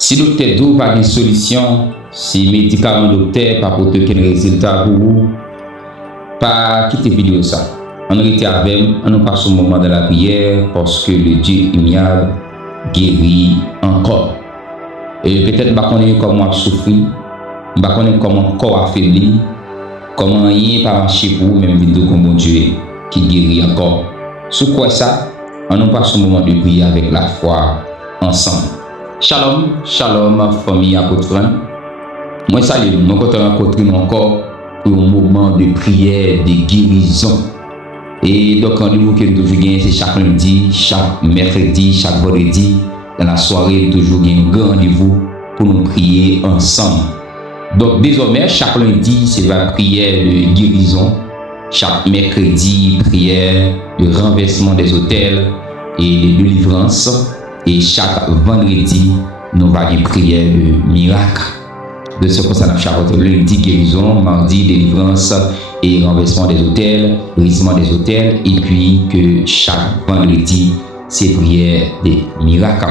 Si docteur d'eau pas de solution, si médicament docteur pas pour aucun résultat pour vous, pas quitter vidéo ça. On était avec, on nous passe au moment de la prière parce que le Dieu immuable guérit encore. Et peut-être pas connaître comment souffrir, pas connaître comment corps affaibli, comment rien pas marcher pour vous, même vidéo comme mon Dieu qui guérit encore. Sous quoi ça? On nous passe au moment de prier avec la foi ensemble. Shalom, shalom, famille apôtre. Moi, salut, nous comptons rencontrer encore pour un moment de prière, de guérison. Et donc, rendez-vous que nous toujours gagnons, c'est chaque lundi, chaque mercredi, chaque vendredi. Dans la soirée, toujours gagnons un rendez-vous pour nous prier ensemble. Donc, désormais, chaque lundi, c'est la prière de guérison. Chaque mercredi, prière de renversement des autels et de délivrance. Et chaque vendredi, nous allons une prière de miracle. De ce que ça nous chaque lundi, guérison, mardi, délivrance et renversement des autels, brisement des autels. Et puis que chaque vendredi, c'est prière de miracle.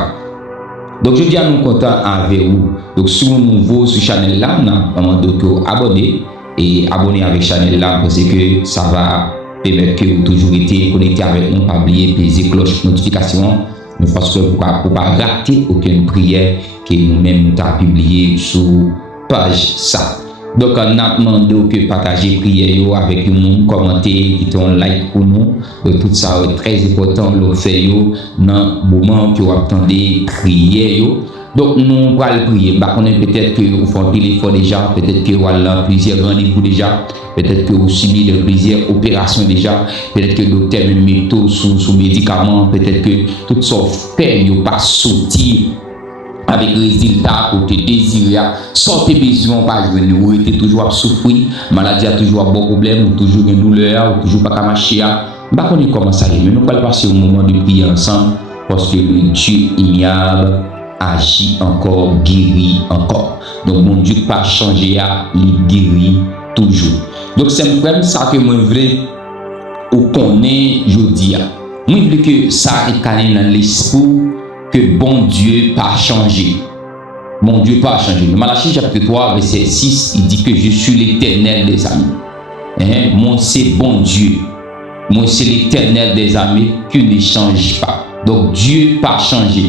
Donc, je dis à nous content avec vous. Donc, si vous nouveau sur la chaîne là, nous avons demandé abonner et abonner avec la chaîne là parce que ça va permettre que vous toujours été connecté avec nous, pas oublier peser cloche notification. Nous faisons pour ne pas rater aucune prière que nous-mêmes nous avons publiée sur page ça. Donc, on a demandé que partager prière avec nous, commenter, quitter un like pour nous. Tout ça est très important de faire dans le moment que vous attendez prière. Donc, nous allons prier. Peut-être que vous faites un téléphone déjà, peut-être que vous avez plusieurs rendez-vous déjà, peut-être que vous subissez plusieurs opérations déjà, peut-être que le docteur met tout sous médicaments, peut-être que tout ça fait pas sortir avec résultat pour te désirer. Sortez besoin pas jouer, vous êtes toujours à souffrir, maladie a toujours un bon problème, ou toujours une douleur, ou toujours pas qu'à marcher. Bah on comment ça mais nous allons passer au moment de prier ensemble parce que le Dieu immuable agit encore, guérit encore. Donc mon Dieu pas changer, il guérit toujours. Donc c'est vraiment ça que moi vrai ou connaît jodi. Moi veux que ça est calé dans l'esprit que bon Dieu pas changé. Bon Dieu pas changé. Dans Malachie chapitre 3 verset 6, il dit que je suis l'Éternel des amis. Moi c'est bon Dieu. Moi c'est l'Éternel des amis qui ne change pas. Donc Dieu pas changé.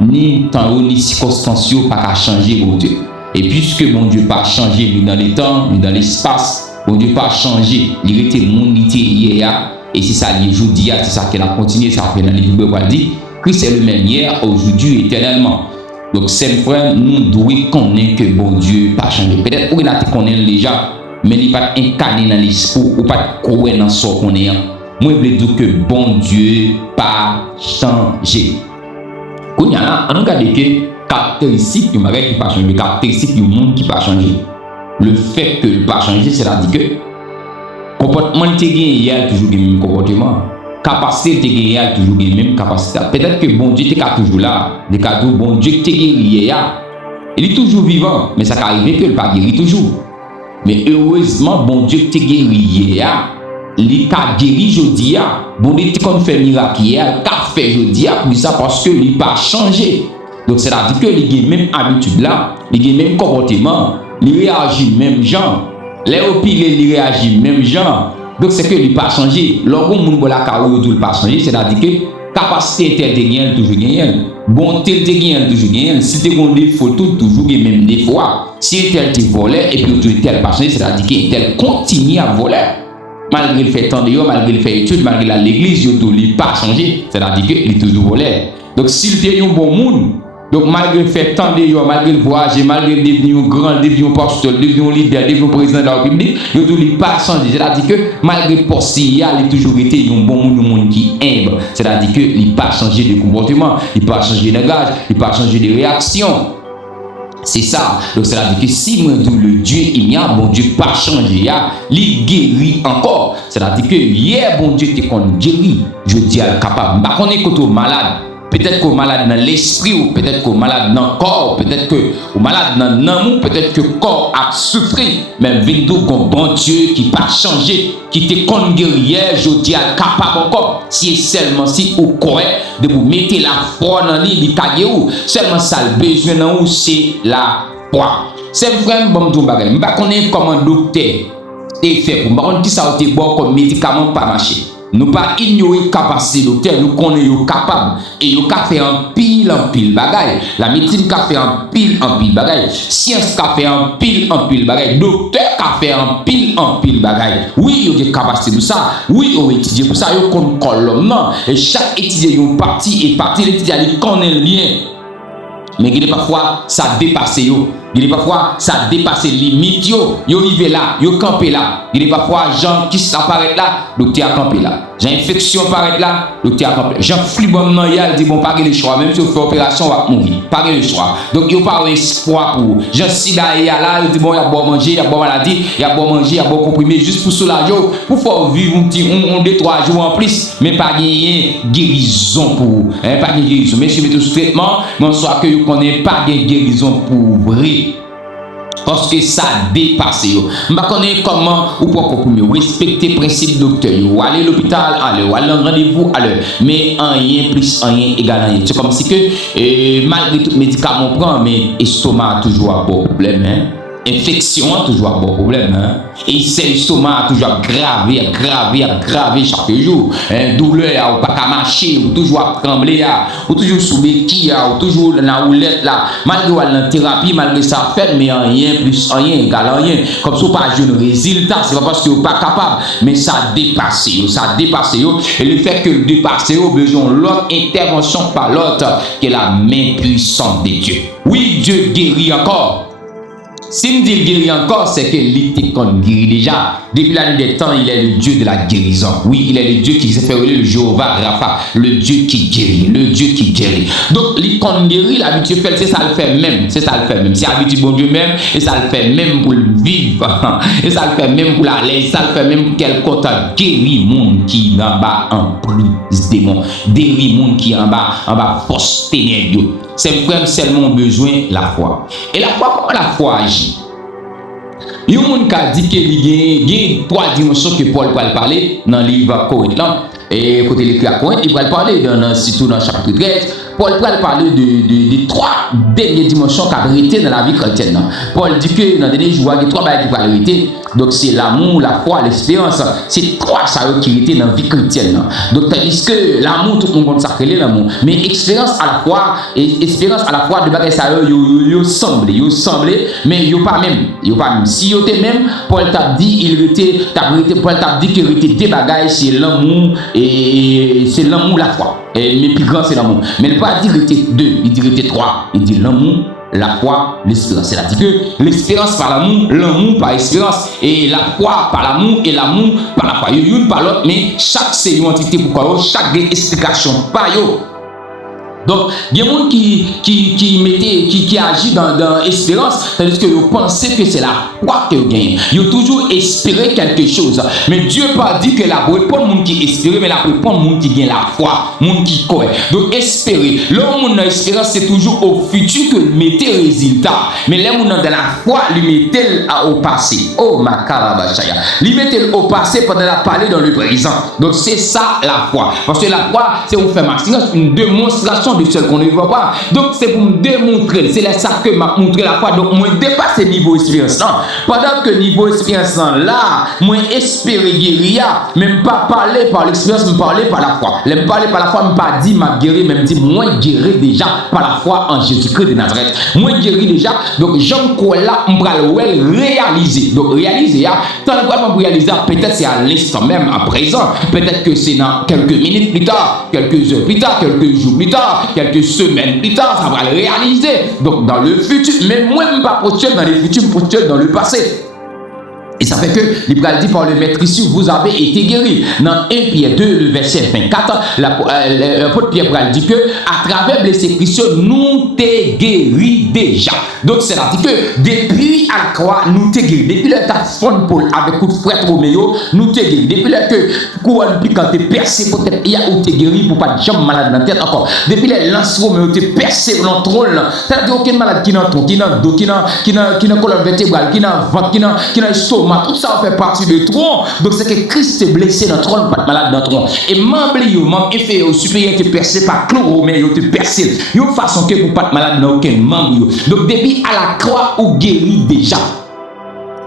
Ni temps ni circonstances pas changer mon Dieu. Et puisque mon Dieu pas changé ni dans les temps, ni dans l'espace, mon Dieu pas changé, il était mon hier et c'est ça il aujourd'hui, c'est ça qu'il a continué, ça fait dans le livre de dit Christ est le même hier, aujourd'hui, éternellement. Donc c'est frère, nous devons connaître que bon Dieu pas changé. Peut-être qu'on a connaît déjà, mais il pas incarné dans l'esprit ou pas croire dans ce qu'on est. Moi je veux dire que bon Dieu pas changé. Quand on regarde que caractéristique du mariage qui pas changé, caractéristique du monde qui pas changé. Le fait que il pas changé, c'est-à-dire que comportement qui hier toujours le même comportement. Capacité de gagner toujours les mêmes capacités. Peut-être que bon Dieu est toujours là. Des cadeaux, bon Dieu qui est guéri. Il est toujours vivant, mais ça peut arriver que il pas guéri toujours. Mais heureusement, bon Dieu qui est guéri. Il a guéri aujourd'hui. Bon Dieu qui a fait miracle hier, qui a fait aujourd'hui pour ça parce que il pas changé. Donc c'est-à-dire que il a même habitude là, il a même comportement, il réagit même genre. Les opilés, il réagit même genre. Donc c'est que il pas changé. Lorsqu'on moun la carrière tout pas changé, c'est-à-dire que capacité tel de gagner toujours gagner. Bonté de gagner toujours gagner. Si tu as des défauts toujours les mêmes défauts. Si tel te volait et puis tu tel pas changé, c'est-à-dire que tel continue à voler. Malgré le fait tant de malgré le fait étude, malgré l'église, il pas changé, c'est-à-dire que il toujours volé. Donc s'il était un bon monde, donc malgré le fait tant de malgré le voyage, malgré le devenir grand, devenir pasteur, devenir leader, devenir président de la République, il pas changé. C'est-à-dire que malgré le poste, il a toujours été un bon monde qui humble. C'est-à-dire que il pas changé de comportement, il pas changé de langage, il pas changé de réaction. C'est ça. Donc c'est-à-dire que si moi le Dieu il y a bon Dieu pas changé, il guérit encore. C'est-à-dire que hier bon Dieu te qu'on guéri, je dis à capable. Pas qu'on est malade. peut-être qu'on est malade dans l'esprit, ou peut-être qu'on est malade dans le corps, peut-être qu'on est malade dans l'amour, peut-être que le corps a souffert. Mais Vindou, bon Dieu qui pas changé, qui te compte guerrière, je dis à capable encore, si seulement si vous correct, de vous mettre la foi dans l'île, seulement ça le besoin dans vous, c'est la foi. C'est vraiment bon tout bagage. Je ne connais pas comment un docteur est fait pour me dire ça au bon comme médicament pas marcher. Nous pas ignorer capacité docteur, nous connaissons capable et nous ka fait en pile bagaille. La médecine ka fait en pile bagaille. Science ka fait en pile bagaille. Docteur ka fait en pile bagaille. Oui, il y a des capacités pour ça. Oui, on étudie pour ça, yo connaît l'homme non. Et chaque étudiant une partie l'étudiant il connaît le lien. Mais il y a parfois ça dépasse yo. Il y a parfois ça dépasse limite yo. Yo arrivé là, yo campé là. Il y a parfois gens qui s'apparaissent là, docteur a campé là. J'ai infection apparaît là, docteur a campé. Jean Flibon non il dit bon pas le choix même si on fait opération on va mourir. Pas le choix. Donc il pas espoir pour. Jean Sida là, il dit bon il y a bon manger, il y a bon maladie, il y a bon manger, il y a bon comprimé juste pour soulager pour faire vivre un petit 2-3 jours en plus mais pas gagner guérison pour pas gagner guérison mais si vous mettez sous traitement, mais soit que vous connaissez pas gagner guérison pour vrai. Parce que ça dépasse. Je ne connais pas comment ou pourquoi pour respecter le principe docteur. Ou aller à l'hôpital, ou aller en rendez-vous, mais rien plus, rien égal à rien. C'est comme si que malgré tout médicament prend, mais l'estomac a toujours un bon problème. Hein? Infection a toujours un bon problème. Hein? Et c'est l'estomac a toujours aggravé chaque jour. Douleur, ou pas qu'à marcher, ou toujours à trembler, ou toujours sous béquille, ou toujours dans la houlette là. Malgré la thérapie, malgré ça fait, mais rien plus, rien égal à rien. Comme ça, pas un résultat, c'est pas parce que vous pas capable, mais ça dépasse. Et le fait que le dépasse, besoin l'autre intervention par l'autre, qui est la main puissante de Dieu. Oui, Dieu guérit encore. Si me dit guérit encore, c'est que l'ité qu'on guérit déjà. Depuis la nuit des temps, il est le Dieu de la guérison. Oui, il est le Dieu qui s'est fait appeler le Jéhovah Rapha, le Dieu qui guérit, Donc, l'icône guérit, l'habitude fait, c'est ça le fait même. C'est l'habitude bon Dieu même, et ça le fait même pour le vivre, et ça le fait même pour la laisse, ça le fait même pour quel côté guérit monde qui en bas en prise démon, guérit monde qui en bas force ténèbres. C'est vraiment seulement besoin la foi. Et la foi, comment la foi agit? Il y a un monde qui a dit qu'il y a 3 dimensions que Paul va parler dans le livre Corinthe. Et côté l'écrit à Corinthe, il va parler surtout dans le chapitre 13. Paul va parler de 3 dernières dimensions qui ont été dans la vie chrétienne. Paul dit que dans les derniers jours, il y a 3 bagages qui vont arrêter. Donc c'est l'amour, la foi, l'espérance. C'est 3 ça qui étaient dans la vie chrétienne. Donc tandis que l'amour, tout le monde sacré l'amour. Mais expérience à la fois, de bagages ça yo semblé, mais yo pas même. Si yo était même, Paul t'a dit Paul t'a dit qu'il était des bagages, c'est l'amour et c'est l'amour, la foi. Mais plus grand c'est l'amour. Mais il ne pas dire qu'il était 2, il dit qu'il était 3. Il dit l'amour, la foi, l'espérance. C'est-à-dire que l'espérance par l'amour par l'espérance, et la foi par l'amour, et l'amour par la foi. Il y a une par l'autre, mais chaque c'est une entité pour chaque explication par yo. Donc, il y a des gens qui agit dans l'espérance, tandis que vous pensez que c'est la foi que vous gagnez. Ils ont toujours espéré quelque chose. Mais Dieu n'a pas dit que la foi, pas le monde qui espère, mais la foi, pas le monde qui gagne la foi, le monde qui croit. Donc, espérer. L'homme dans l'espérance, c'est toujours au futur que vous mettez le résultat. Mais l'homme dans la foi, lui mettez au passé. Oh, ma carabachaya. Lui mettez au passé pendant la parler dans le présent. Donc, c'est ça la foi. Parce que la foi, c'est vous faire maximum une démonstration de ce qu'on ne voit pas. Donc c'est pour me démontrer, c'est là ça que m'a montré la foi. Donc moi dépasse niveau expérience là. Pendant que niveau expérience là, moi espérer guérir, même pas parler par l'expérience, me parler par la foi. L'aime parler par la foi, me pas dit m'a guéri, même dit moi guéri déjà par la foi en Jésus-Christ de Nazareth. Moi guéri déjà. Donc Jean Cola m'bral réaliser. Donc réaliser tant que réaliser peut-être c'est à l'instant même à présent, peut-être que c'est dans quelques minutes plus tard, quelques heures plus tard, quelques jours plus tard, quelques semaines plus tard, ça va le réaliser. Donc dans le futur, mais moi je ne pas projeter dans le futur, je projette dans le passé. Et ça fait que, il va dire par le maître ici, vous avez été guéri. Dans 1 Pierre 2, le verset 24, l'apôtre Pierre va dire que, à travers blessé Christ, nous t'es guéri déjà. Donc, c'est-à-dire que, depuis à la croix, nous t'es guéri. Depuis le tas de Paul avec coup de frère Roméo, nous t'es guéri. Depuis le que, quand t'es percé, peut-être, il y a où t'es guéri pour pas de jambes malades dans la tête encore. Depuis les lances Roméo, t'es percé dans le trône. C'est-à-dire aucune maladie qui n'a ton, qui n'a dos, qui n'a colonne vertébrale, qui n'a ventre, qui n'a estomac, tout ça fait partie du tronc. Donc c'est que Christ est blessé dans le tronc, pas de malade dans le tronc. Et membre inférieur, supérieur, te percé par chloro, mais il te percé. Il y a une façon que vous pas de malade dans aucun membre. Donc depuis à la croix, vous guérit déjà.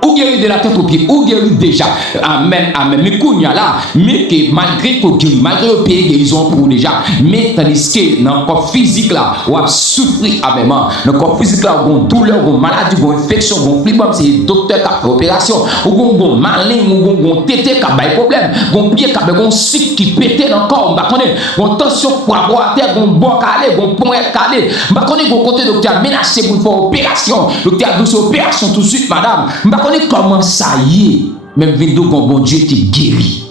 Ou guéri de la tête aux pieds, ou guéri déjà. Amen, amen. Mais qu'on y a là, mais que malgré qu'on guérit, malgré le pays guérison pour déjà, mais tandis que dans le corps physique là, on a souffert avec moi. Dans le corps physique là, on a douleur, on a maladie, on a infection, on a flibom, c'est le docteur qui a fait opération, on a malin, on a tété qui a des problèmes, on a pied qui a des cycle qui pète dans le corps, on a tension pour avoir à terre, on a bon calé, on a point calé, on a côté docteur menacé pour faire opération, docteur a dit opération tout de suite, madame. Comment ça y est, même vidéo quand bon Dieu te guérit.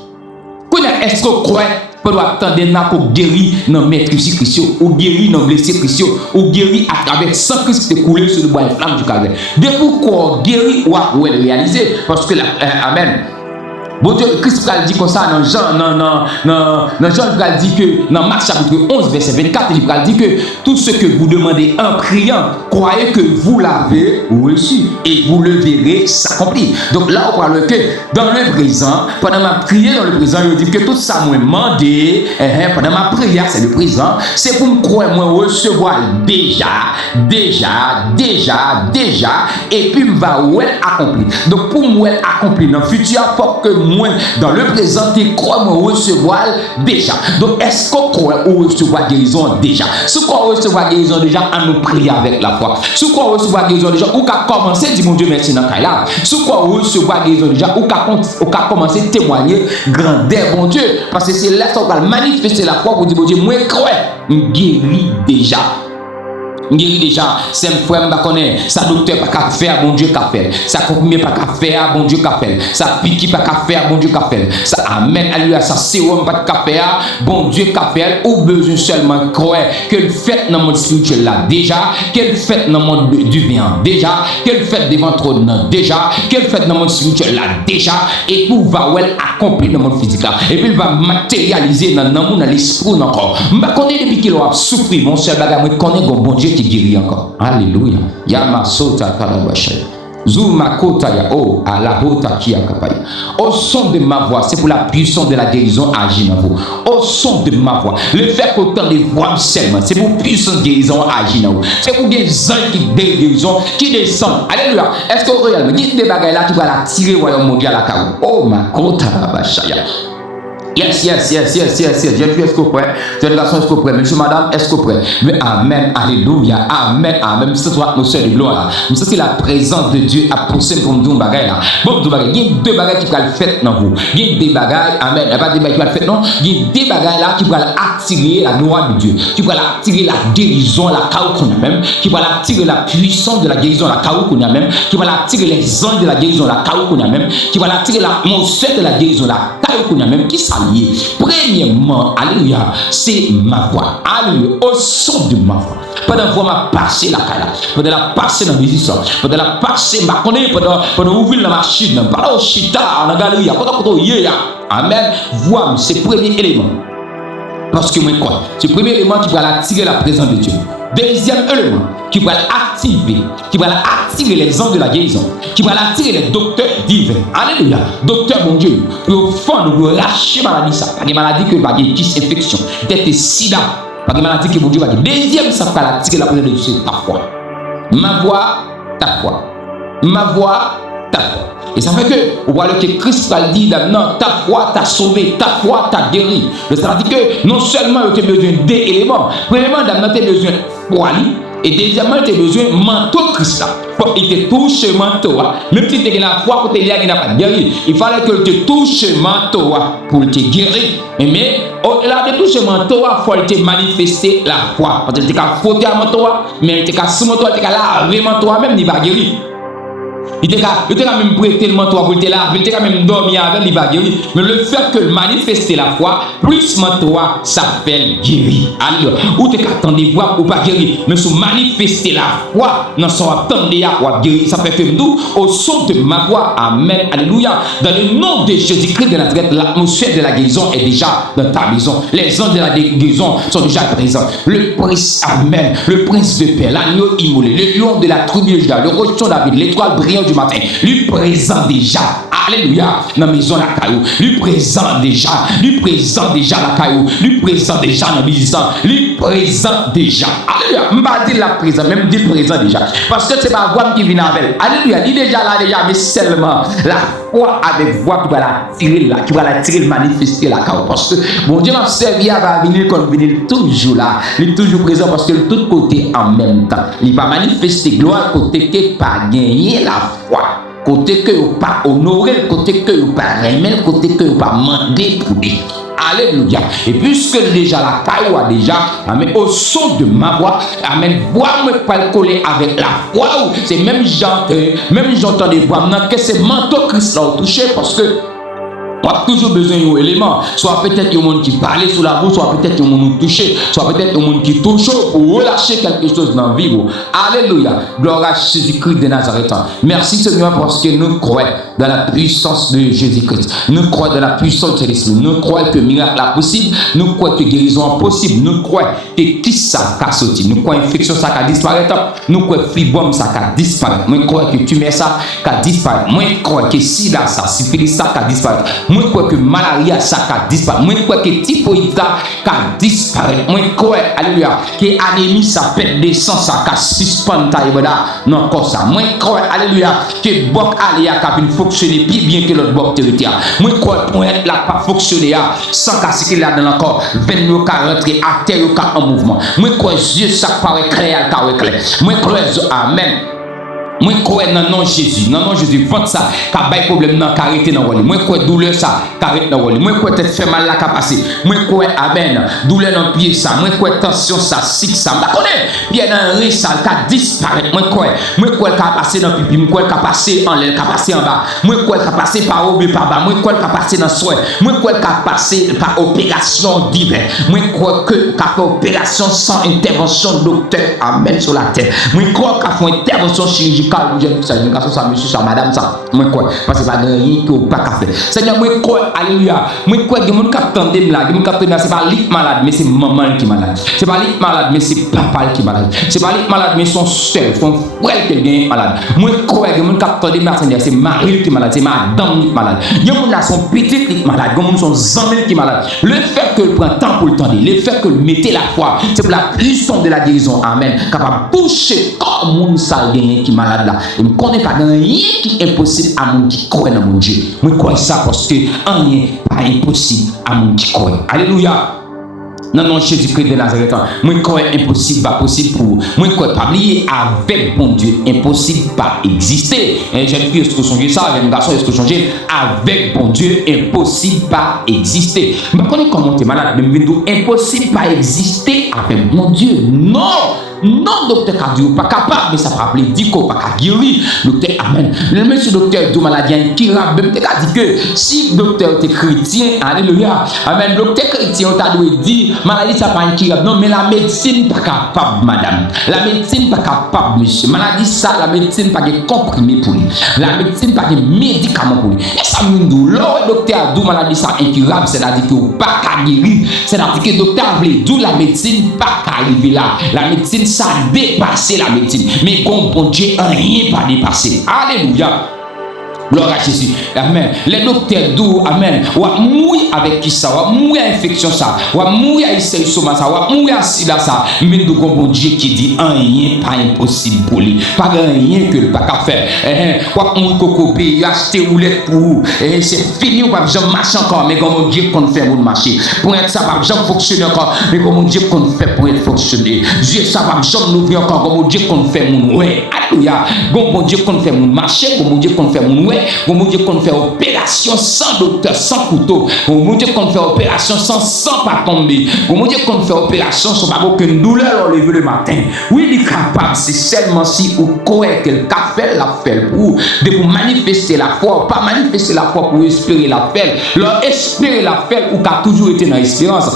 Est-ce qu'on croit qu'on doit attendre qu'on guérit dans maître Christ, ou guérit dans blessé Christ, ou guérit à travers sang Christ qui est coulé sur le bois et flamme du calvaire. De pourquoi guérit ou elle réaliser, parce que amen. Bon Dieu, Christ va dire comme ça dans Jean, il va dire que dans Marc chapitre 11, verset 24, il va dire que tout ce que vous demandez en priant, croyez que vous l'avez reçu et vous le verrez s'accomplir. Donc là, on parle que dans le présent, pendant ma prière dans le présent, il dit que tout ça m'a demandé, pendant ma prière, c'est le présent, c'est pour me croire, moi recevoir déjà, et puis va accomplir. Donc pour moi accomplir dans le futur, il faut que moi, dans le présent, tu crois me recevoir déjà. Donc, est-ce qu'on croit ou recevoir guérison déjà? Si on recevoir guérison déjà, on nous prie avec la foi. Si on recevoir guérison déjà, ou qu'à commencer, dis mon Dieu merci dans le là. Si on recevoir guérison déjà, ou qu'à commencer à témoigner grandeur, bon Dieu. Parce que c'est là qu'on va manifester la foi pour dire, bon Dieu, moi, je crois, je guéris déjà. Guéri déjà, c'est un frère m'a connaît, ça docteur pas qu'à faire, bon Dieu qu'a fait, ça comprimé pas qu'à faire, bon Dieu qu'a fait, ça piqui pas qu'à faire, bon Dieu qu'a fait, ça amène à lui à ça sérum pas qu'à faire, bon Dieu qu'a fait, ou besoin seulement croire que le fait dans le monde spirituel là déjà, qu'elle fait dans le monde du bien déjà, qu'elle fait devant trop déjà, qu'elle fait dans le monde spirituel là déjà, et tout va accomplir dans le monde physique là, et puis il va matérialiser dans le monde, dans l'esprit encore. Je connais depuis qu'il a souffert, mon seul bagage, je connais bon Dieu qui guérit encore. Alléluia. Yamasota Kalabashaya. Zuma Kota ya o à la hota qui a capaya. Au son de ma voix, c'est pour la puissance de la guérison agir dans vous. Au son de ma voix, le fait qu'autant de voix seulement, c'est pour puissance de guérison agir dans vous. C'est pour des anges qui guérison qui descendent. Alléluia. Est-ce que réellement, il y a des bagages là qui vont la tirer au royaume mondial à Kaou? Oh ma Kota Kalabashaya. Yes. J'ai pu est-ce que prêt? Jeune garçon, est-ce que prêt? Monsieur, madame, est-ce que prêt? Mais amen, alléluia, amen. C'est toi, nos soeurs de gloire. Ça, c'est la présence de Dieu à pousser comme deux bagages là. Bon, il y a deux bagages qui vont le faire dans vous. Il y a des bagages, amen. Il n'y a pas des bagages qui vont le faire, non. Il y a des bagages là qui vont attirer la gloire de Dieu, qui vont attirer la guérison, la chaos qu'on a même, qui vont attirer la puissance de la guérison, la chaos qu'on a même, qui vont attirer les anges de la guérison, la chaos qu'on a même, qui vont attirer la monstère de la guérison, la chaos qu'on a même, qui s'allie. Premièrement, alléluia, c'est ma voix. Alléluia, au son de ma voix. Pendant que ma passer la cala, pendant la passer dans les histoires, pendant la passer ma connaît, pendant ouvrir la machine, pendant chita, en galerie, pendant yéya. Amen. Voix, c'est le premier élément. Parce que moi, quoi? C'est le premier élément qui va attirer la présence de Dieu. Deuxième élément, qui va attirer les anges de la guérison, qui va attirer les docteurs divins. Alléluia. Docteur, mon Dieu, pour fendre, pour lâcher maladie, ça. Pas de maladie que pas de infection, peut-être sida, pas de maladie que mon Dieu va dire. Deuxième, ça va attirer la présence de Dieu, c'est ta foi. Ma voix, ta foi. Ma voix, ta foi. Et ça fait que, on voit que Christ va dire, non, ta foi t'a sauvé, ta foi t'a guéri. C'est-à-dire que non seulement tu as besoin d'éléments, premièrement, tu as besoin de foi, et deuxièmement, tu as besoin de manteau Christ. Il te touche le manteau. Même si tu as la foi pour te dire qu'il n'a pas guéri, il fallait que tu touches le manteau pour te guérir. Mais au-delà de toucher le manteau, il faut te manifester la foi. Parce que tu as fauté à manteau, mais tu as sous manteau, tu as lavé manteau, même il va guérir. Il était quand même prêté le manteau pour le là, il était quand même dormi avec il va guérir. Mais le fait que manifester la foi, plus manteau, ça fait guérir. Alors, ou t'es qu'attendre voir ou pas guérir, mais si manifester la foi, non, ça va attendre à guérir. Ça fait que nous, au son de ma voix, amen, alléluia, dans le nom de Jésus-Christ de Nazareth, l'atmosphère de la guérison est déjà dans ta maison. Les anges de la guérison sont déjà présents. Le prince, amen, le prince de paix, l'agneau immolé, le lion de la tribu de Juda, le rocher de David, l'étoile brillante du matin, lui présent déjà, alléluia, dans la maison la caillou, lui présent déjà la caillou, lui présent déjà dans la maison, lui présent déjà, alléluia, m'a dit la présent, même dit présent déjà, parce que c'est pas voix qui vient avec, alléluia, il est déjà là déjà, mais seulement la foi avec voix qui va la tirer, manifester la caillou, parce que mon Dieu m'a servi à venir comme venir toujours là, il est toujours présent parce que de tout côté en même temps, il va manifester gloire côté que pas gagner la foi. Côté que vous pas honorer, côté que vous pas remettre, côté que vous pas demander pour lui. Alléluia. Et puisque déjà la caille a déjà, amen, au son de ma voix, amen, voix-moi pas coller avec la foi, c'est même j'entends des voix, maintenant que c'est manteau Christ là touché parce que on a toujours besoin d'un élément. Soit peut-être un monde qui parle sur la route, soit peut-être un monde qui touche, soit peut-être un monde qui touche pour relâcher quelque chose dans la vie. Alléluia. Gloire à Jésus-Christ de Nazareth. Merci Seigneur parce que nous croyons dans la puissance de Jésus-Christ. Nous croyons dans la puissance de l'Esprit. Nous croyons que miracle est possible. Nous croyons que guérison est possible. Nous croyons que qui ça a sorti. Nous croyons que infection ça a disparaître. Nous croyons que fibrome ça a disparaître. Nous croyons que tumeur ça a disparaître. Nous croyons que sida ça, syphilis ça a disparaître. Moi crois que malaria ça a disparu. Moi crois que typhoïde ça a disparu. Moi crois alléluia que anémie ça perd de sang ça a suspend taïbada non comme ça. Moi crois alléluia que bloc aléa a pu fonctionner plus bien que l'autre bloc territoire. Moi crois point là pas fonctionner sans casser là dans le corps 29 ka rentrer à terre en mouvement. Moi crois Dieu ça paraît clair clair. Moi crois amen. Moi crois dans nom Jésus, vente ça, qu'a bail problème dans carité dans wali. Moi crois douleur ça, carité dans wali. Moi crois tête fait mal là qu'a passé. Moi crois amen, douleur dans pied ça, moi crois tension ça, six ça. M'ta connaît, pied dans rein ça qu'a disparaître. Moi crois qu'a passé dans pipi, moi crois qu'a passé en l'air, qu'a passé en bas. Moi crois qu'a passé par haut par bas. Moi crois qu'a passé dans soin. Moi crois qu'a passé par opération divine. Moi crois que qu'a fait opération sans intervention docteur, amen sur la terre. Moi crois qu'a fait intervention chirurgicale. Ça, monsieur, ça, madame, ça, moi quoi, parce que c'est pas rien que pas qu'à faire. Seigneur, moi quoi, alléluia, moi quoi, que mon capitaine de là, mon capitaine c'est pas lit malade, mais c'est maman qui malade. C'est pas lit malade, mais c'est papa qui malade. C'est pas lit malade, mais son frère qui est malade. Moi quoi, que mon capitaine de là, c'est Marie qui malade, c'est madame qui malade. Il y a mon là son petit qui malade, comme son amis qui malade. Le fait que le prend temps pour le tendre, le fait que le mettez la foi, c'est pour la puissance de la guérison. Amen. Capable boucher comme mon ça qui malade. Et je ne connais pas rien qui est impossible à mon qui croit dans mon Dieu. Je crois ça parce que rien n'est pas impossible à mon qui croit. Alléluia. Non, non, Jésus-Christ de Nazareth. Moi, crois impossible, pas possible pour. Moi, crois pas lié avec bon Dieu. Impossible, pas exister. Et j'ai dit, est-ce que changer ça? J'ai un garçon, est-ce que changer avec bon Dieu? Impossible, pas exister. Mais quand comment tu es malade, impossible, pas exister avec bon Dieu. Non! Non, docteur cardio, pas capable, mais ça va appeler Dico, pas guéri. Docteur, amen. Le monsieur docteur de maladie incurable, même dit que si docteur est chrétien, alléluia, amen. Docteur chrétien, on t'a dit, maladie ça pas incurable. Non, mais la médecine pas capable, madame. La médecine pas capable, monsieur. Maladie ça, la médecine pas de comprimé pour lui. La médecine pas de médicaments pour lui. Et ça me dit, le docteur a dit maladie ça incurable, c'est-à-dire que pas guéri. C'est-à-dire que le docteur a dit, d'où la médecine pas arriver là. La médecine ça a dépassé la médecine. Mais comme bon Dieu, rien pas dépassé. Alléluia. Gloire à Jésus. Amen. Les docteurs d'où, amen. Ou à mourir avec qui ça, ou à mourir à infection ça, ou à mourir à essayer soma ça, ou à mourir à sida ça. Mais nous avons bon Dieu qui dit rien pas impossible pour lui. Pas rien que le pas qu'à faire. Ou à mourir coco pays, acheter roulette pour vous. C'est fini, ou pas jamais marcher encore, mais comme Dieu qu'on fait pour marcher. Pour être ça, pas jamais fonctionner encore, mais comme Dieu qu'on fait pour être fonctionner. Dieu ça va jamais nous ouvrir encore, comme Dieu qu'on fait mon ouais. Alléluia. Comme Dieu qu'on fait mon marcher, comme Dieu qu'on fait mon ouais. un bon Dieu qu'on fait opération sans docteur, sans couteau, un bon Dieu qu'on fait opération sans sang pas tomber, un bon Dieu qu'on fait opération sans pas aucune douleur au lever le matin. Oui, il est capable, c'est seulement si vous croyez que le fait la fait pour manifester la foi, pas manifester la foi pour espérer la faire. Leur espérer la faire ou qu'a toujours été dans l'espérance.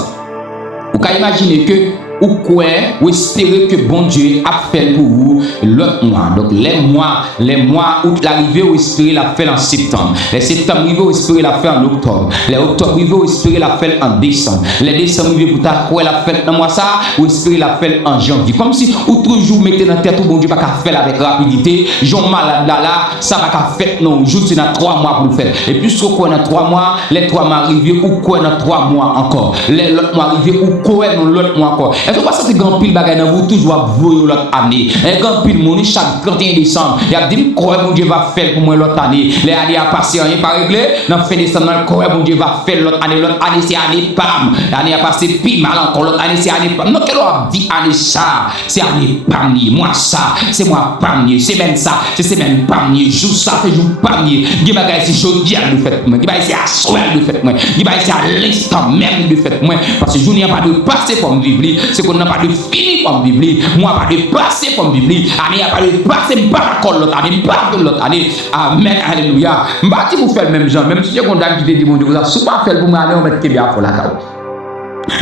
Vous pouvez imaginer que ou quoi ou espérer que bon Dieu a fait pour vous l'autre mois. Donc les mois août l'arrivée ou espérer la faire en septembre, les septembre arrivés ou espérer la faire en octobre, les octobre arrivés ou espérer la faire en décembre, les décembre arrivés pour ta quoi la faire dans mois ça ou espérer la faire en janvier. Comme si ou toujours mettez dans tête ou bon Dieu pas qu'à faire avec rapidité, j'en malade là ça va qu'à faire non, juste c'est dans 3 mois pour le faire. Et puis ce quoi dans 3 mois, les 3 mois arrivés ou quoi dans 3 mois encore, les l'autre mois arrivés ou quoi dans l'autre mois encore. Est-ce que vous pensez que grand pile bagaille dans vous toujours vous l'autre année? Un grand pile monde chaque 31 décembre, il a dit quoi mon Dieu va faire pour moi l'autre année. Les années à passer rien pas réglé, dans fin décembre quoi mon Dieu va faire l'autre année c'est année pam. L'année à passer puis mal encore l'autre année c'est année pam. Non quelle a dit année ça, c'est année pam moi ça, c'est moi pam c'est même ça, c'est même pam jour ça c'est jour pam. Qui bagaille c'est jodi à le fait moi, qui bagaille c'est à soir le fait moi, qui bagaille c'est à l'instant même le fait moi parce que je n'ai pas de passer pour me vivre, c'est qu'on n'a pas de fini pour me vivre, moi pas de passer pour me vivre, année a pas de passer pas encore l'autre année, pas de l'autre année. Amen, alléluia. M'bati vous faire même genre, même si j'ai condamné qui te dit mon Dieu, vous avez souvent fait pour moi aller on mettre Kébé à fond la caou.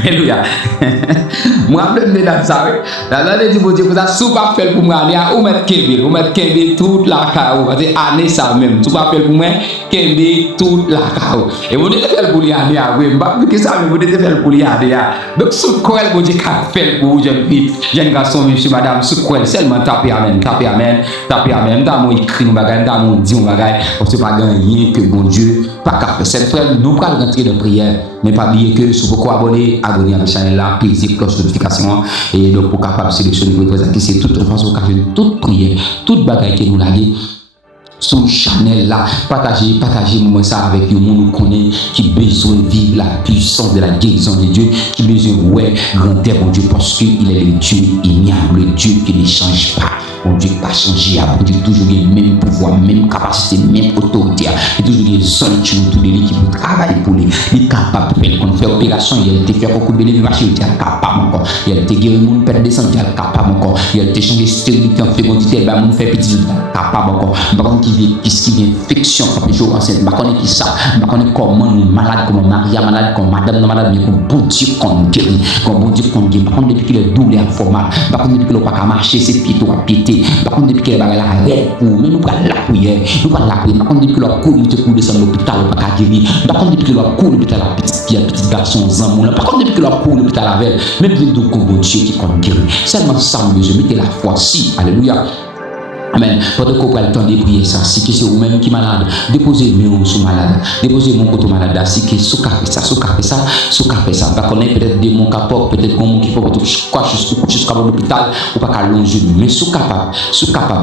Alléluia. Moi même mesdames ça, la dit mon Dieu, vous avez souvent fait pour moi aller on mettre Kébé toute la caou, parce que année ça même, souvent fait pour moi Kébé toute la caou. Et vous devez faire pour y aller à oui, que ça vous devez faire pour y aller. Donc sous quoi mon Dieu qu'a fait pour jeune fille, jeune garçon, monsieur madame, sous quoi seulement taper amen, dans mon écrit mon bagage, dans mon dit mon bagage, parce que pas gagner que bon Dieu pas qu'à faire. C'est frère, nous pas rentrer dans prière, mais pas oublier que si vous pouvez abonner à la chaîne là, plaisir, cloche de notification et donc pour capable sélectionner votre présent qui c'est toute façon toute prière, toute bagaille que nous laguer sur Chanel là, partagez moi ça avec le monde qu'on connaît qui besoin de vivre la puissance de la guérison de Dieu, qui besoin ouais grandeur mon Dieu parce qu'il est le Dieu ignoble, le Dieu qui ne change pas. Bon Dieu pas changé, bon Dieu toujours le même pouvoir, même capacité, même autorité, et toujours les seuls qui nous tous les qui pour travailler pour lui, il est capable de faire qu'on fait opération, il a été fait beaucoup de bénéfices, il est capable encore, il a été guéri le monde perdre descendre, il est capable encore, il a été changé stérilité en fécondité, il a fait petit, il est capable encore. Par contre qui vit infection quand les jours enceinte, par contre qui ça, par contre comment nous malade, comme Maria malade, comme madame malade, mais comme bon Dieu qu'on guérit, comme bon Dieu qu'on guérit, par contre depuis qu'il est doublé en format, par contre depuis qu'il n'a pas marcher, ses pieds doivent péter. Par contre, depuis qu'elle va la règle pour, mais nous prenons la prière, Par contre, depuis que leur cours, nous descendre l'hôpital, on pas guérir. Par contre, depuis que leur cours, l'hôpital, la petite fille, petit garçon, zamou. Par contre, depuis que leur cours, l'hôpital, la veille, même si nous avons Dieu qui compte guérir. Seulement ça, je mettez la foi, si, alléluia. Amen. Pendant qu'on prend le temps de prier ça, si c'est vous-même qui est malade, déposez mon sous malade, déposez mon côté malade, si que sous café ça, pas connaître peut-être des mon capot, peut-être qu'on qui peut quoi jusqu'à l'hôpital ou pas qu'à longer, mais sous capable,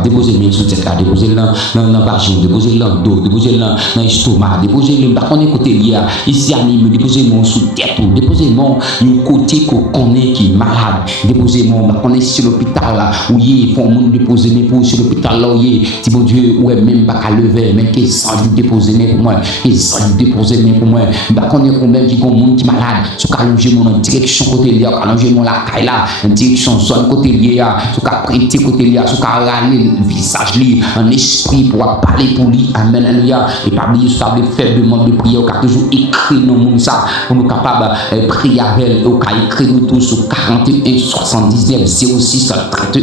déposez mes sous tête là, déposez dans vagin, déposez dans dos, déposez dans l'estomac, déposez le pas connaître côté lié, ici anime, déposez mon sous tête, déposez mon côté qu'on connaît qui est malade, déposez mon pas connaître sur l'hôpital là, où il faut mon déposer mes pour sur l'hôpital. Si bon Dieu, ouais, même pas qu'à lever, mais qui sans lui déposer pour moi, qui sans lui déposer pour moi, bah, qu'on est même qui est monde qui malade, sur qu'à longer mon en direction côté lié, qu'à longer mon la caille là, en direction zone côté lié, sur qu'à prêter côté lié, sur qu'à râler le visage lié, en esprit pour parler pour lui, amen, alléluia, et pas oublier ça, de faire demande de prière, qu'à toujours écrit dans monde ça, pour nous capable de prier avec elle, ou qu'à écrire nous tous sur 41 79 06 31,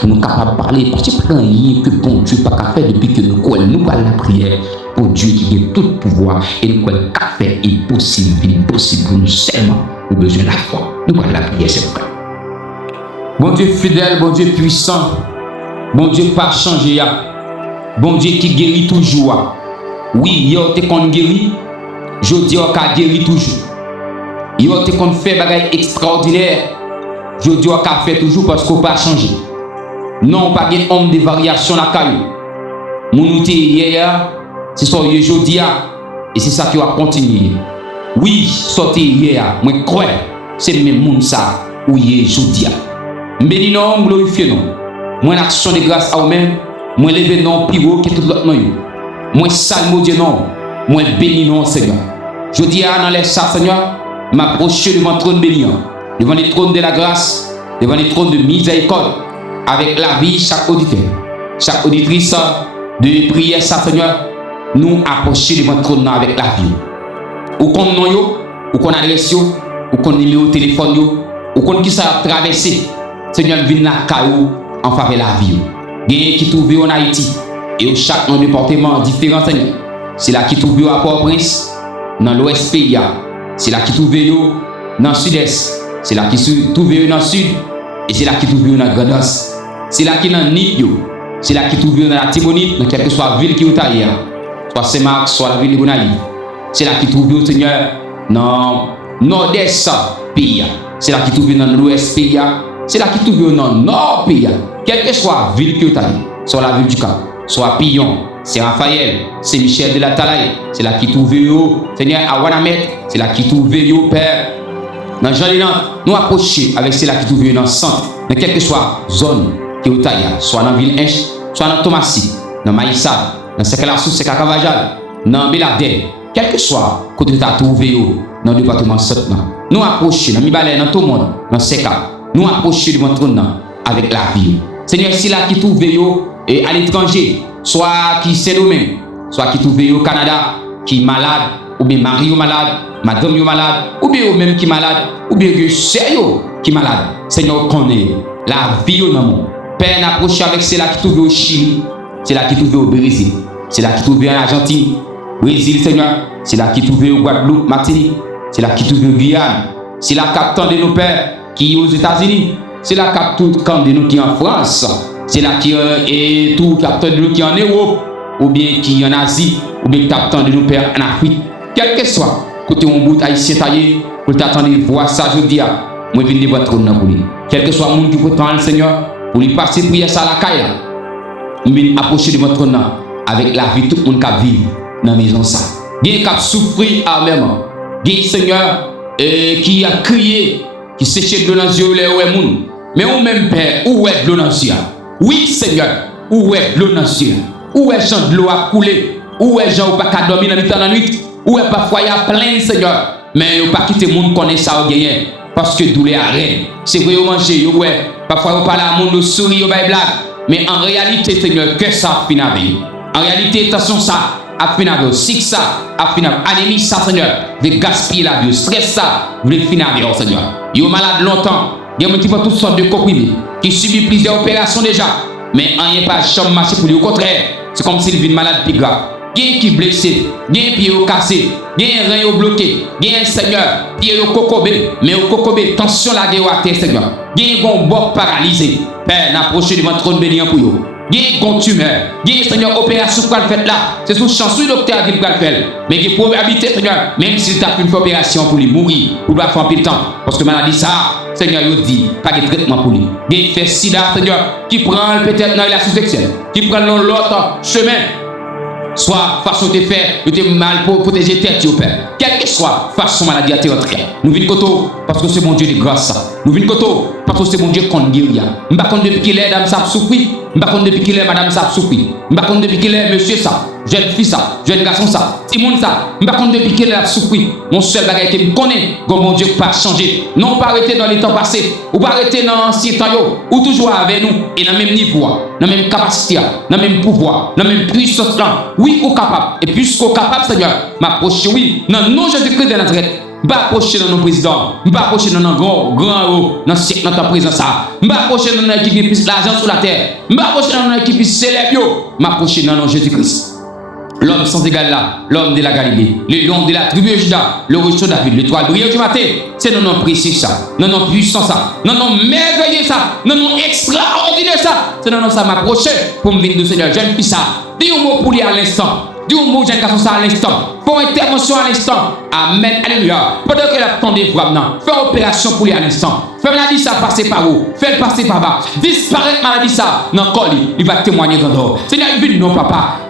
pour nous capable de parler, parce que que bon Dieu pas qu'à faire depuis que nous croyons la prière pour Dieu qui a tout pouvoir et nous croyons qu'à faire impossible pour nous seulement nous besoin de la foi. Nous croyons la prière, c'est vrai. Bon Dieu fidèle, bon Dieu puissant, bon Dieu pas changé, bon Dieu qui guérit toujours. Oui, il y a été qu'on guérit, je dis qu'on guérit toujours. Il y a été qu'on fait des choses extraordinaires, je dis qu'on fait toujours parce qu'on pas changé. Non, pas de homme de variation la caillou. Mon outil hier, c'est ça aujourd'hui, et c'est ça qui va continuer. Oui, sorti hier, moi crois, c'est même monde ça, où il est aujourd'hui. Mais non, glorifiez non. Moi l'action de grâce à vous-même, moi lever non plus haut que tout l'autre monde. Moi salmo Dieu non. Moi béni non Seigneur. Je dis à dans les ça Seigneur, m'approcher devant le trône béni, devant les trônes de la grâce, devant les trônes de miséricorde, avec la vie chaque auditeur, chaque auditrice de prière ça Seigneur, nous approcher devant le trône avec la vie. Ou qu'on nom yo, ou qu'on adresse yo, ou qu'on numéro de téléphone yo, ou qu'on qui ça traverser. Seigneur vient la caillou en faveur de la vie. Gagne qui trouve en Haïti et chaque département différent Seigneur. C'est là qui trouve à Port-au-Prince, dans l'Ouest pays, c'est là qui trouve dans le Sud-Est, c'est là qui trouve dans le Sud, et c'est là qui trouve dans la Grandance, c'est là qui est dans le Nip, c'est là qui trouve dans la Tibonite, dans quelle que soit la ville qui est taillée, soit Saint-Marc, soit la ville de Gonaïve. C'est là qui trouve Seigneur dans le Nord-Est pays, c'est là qui trouve dans l'Ouest pays, c'est là qui trouve dans le Nord pays, quelle que soit la ville qui est taillée, soit la ville du Cap, soit Pillon, c'est Raphaël, c'est Michel de la Talaï, c'est là qui trouve Seigneur à Wanamet, c'est là qui trouve Père. Dans Jean de Nantes, nous approcher avec ceux là qui trouvent dans le centre, dans quelle que soit zone qui est taillée, soit dans Ville Inch, soit dans Thomasy, dans Maïssa, dans Sekalassou, Sekakavajal, dans Beladel, quel que soit côté tu as trouvé dans le département centre, nous approcher dans Mibalé, dans tout le monde, dans Seka, nous approcher devant le trône avec la vie. Seigneur, c'est là qui trouve et à l'étranger, soit qui c'est nous-mêmes, soit qui trouve au Canada, qui est malade, ou bien mari malade, madame malade, ou bien même qui est malade, ou bien que c'est qui est malade. Seigneur, connaît la vie au nom. Père, n'approche avec ceux-là qui trouvent au Chili, c'est là qui trouvent au Brésil, c'est là qui trouvent en Argentine, Brésil, Seigneur, c'est là qui trouvent au Guadeloupe, Martinique, c'est là qui trouvent au Guyane, c'est là qui de nos pères qui sont aux États-Unis, c'est là qui de nous qui sont en France. C'est là qui est tout capteur de nous qui est en Europe, ou bien qui est en Asie, ou bien capteur de nous pères en Afrique. Quel que soit, côté on bout haïtien taillé, pour t'attendre voir ça, je dis, moi je viens de votre trône pour lui. Quel que soit le monde qui peut prendre le Seigneur, pour lui passer prière ça à la caille, je viens approcher de votre trône avec la vie, tout le monde qui vit dans la maison ça. Il y a qui souffrir à même. Il y a Seigneur qui a crié, qui séchait de l'eau dans les yeux, mais ou même Père, où est de l'eau dans les yeux? Oui, Seigneur, où est l'eau dans le ciel? Où est Jean de l'eau à couler? Où est Jean ou pas qu'à dormir dans la nuit? Où est parfois il y a plein, Seigneur? Mais il pas quitter le monde connaît ça au gagné. Parce que douleur à rien. C'est vrai, vous mangez, ouais. Parfois vous parlez à monde, vous souriez, vous blague. Mais en réalité, Seigneur, que ça a fini avec? En réalité, attention, ça a fini avec. Si ça a fini avec. Anémie, ça, Seigneur, de gaspiller la vie. Stress, ça, vous voulez finir avec, Seigneur. Vous êtes malade longtemps. Il y a un petit peu toutes sortes de comprimés qui subissent plusieurs opérations déjà. Mais il n'y a pas de chambre marché pour lui. Au contraire, c'est comme s'il vit malade plus grave. Il y a qui est blessé, il y a un pied cassé, il y a un rein bloqué, il y a un Seigneur, pied au cocobé, mais au cocobé, tension la guerre à terre, Seigneur. Il y a un bon paralysé. Père, n'approchez devant le trône béni pour vous. Il y a un tumeur, il y a un Seigneur opération pour le faire là. C'est sous chance, le docteur qui va le faire. Mais il peut habiter, Seigneur, même s'il t'a fait une opération pour lui mourir, pour lui faire un peu de temps. Parce que maladie ça. Seigneur, il dit, pas de traitement pour lui. Il fait sida, Seigneur, qui prend peut-être dans la sexuelle, qui prend l'autre chemin. Soit façon de faire, de te mal pour protéger tête, Père. Quelle que soit façon maladie à te rentrer. Nous venons koto parce que c'est mon Dieu de grâce. Nous venons koto parce que c'est mon Dieu qu'on guérit. Je ne sais pas depuis qu'il est, madame ça souffrir. Je ne sais pas depuis qu'il est, madame ça souffrir. Je ne sais pas depuis qu'il est, monsieur ça, jeune fille ça, jeune garçon ça, Simon ça. Je ne sais pas depuis qu'il est souffrir. Mon seul bagage qui me connaît, comme mon Dieu pas changer. Non pas arrêter dans les temps passés, ou pas arrêter dans l'ancien temps, ou toujours avec nous, et dans le même niveau, dans la même capacité, dans le même pouvoir, dans la même puissance. Oui, ou capable. Et puisqu'on est capable, Seigneur, m'approcher, oui, dans le nom de Jésus-Christ de Nazareth. Je ne vais pas approcher dans nos présidents, je ne vais pas approcher dans nos grands héros, dans ta présence. Je ne vais pas approcher dans notre équipe qui puisse l'argent sur la terre. Je ne vais pas approcher dans notre équipe qui puisse célébrer. Je vais approcher dans le nom de Jésus-Christ. L'homme sans égal là, l'homme de la Galilée, le lion de la tribu de Juda, le rocher de David, l'étoile brillante du matin. C'est non nom précis ça, non nom puissant ça, non nom merveilleux ça, non nom extraordinaire ça. C'est non nom ça m'approcher pour me venir de Seigneur. Jeune fille ça, dis un mot pour lui à l'instant. Dis un mot, jeune garçon ça à l'instant. Pour intervention à l'instant. Amen, alléluia. Pendant qu'elle attendait vraiment, fais opération pour lui à l'instant. Fais maladie ça passer par où? Fais le passer par bas. Disparaître maladie ça. Non, colis, il va témoigner dans l'or. Seigneur, il veut non papa.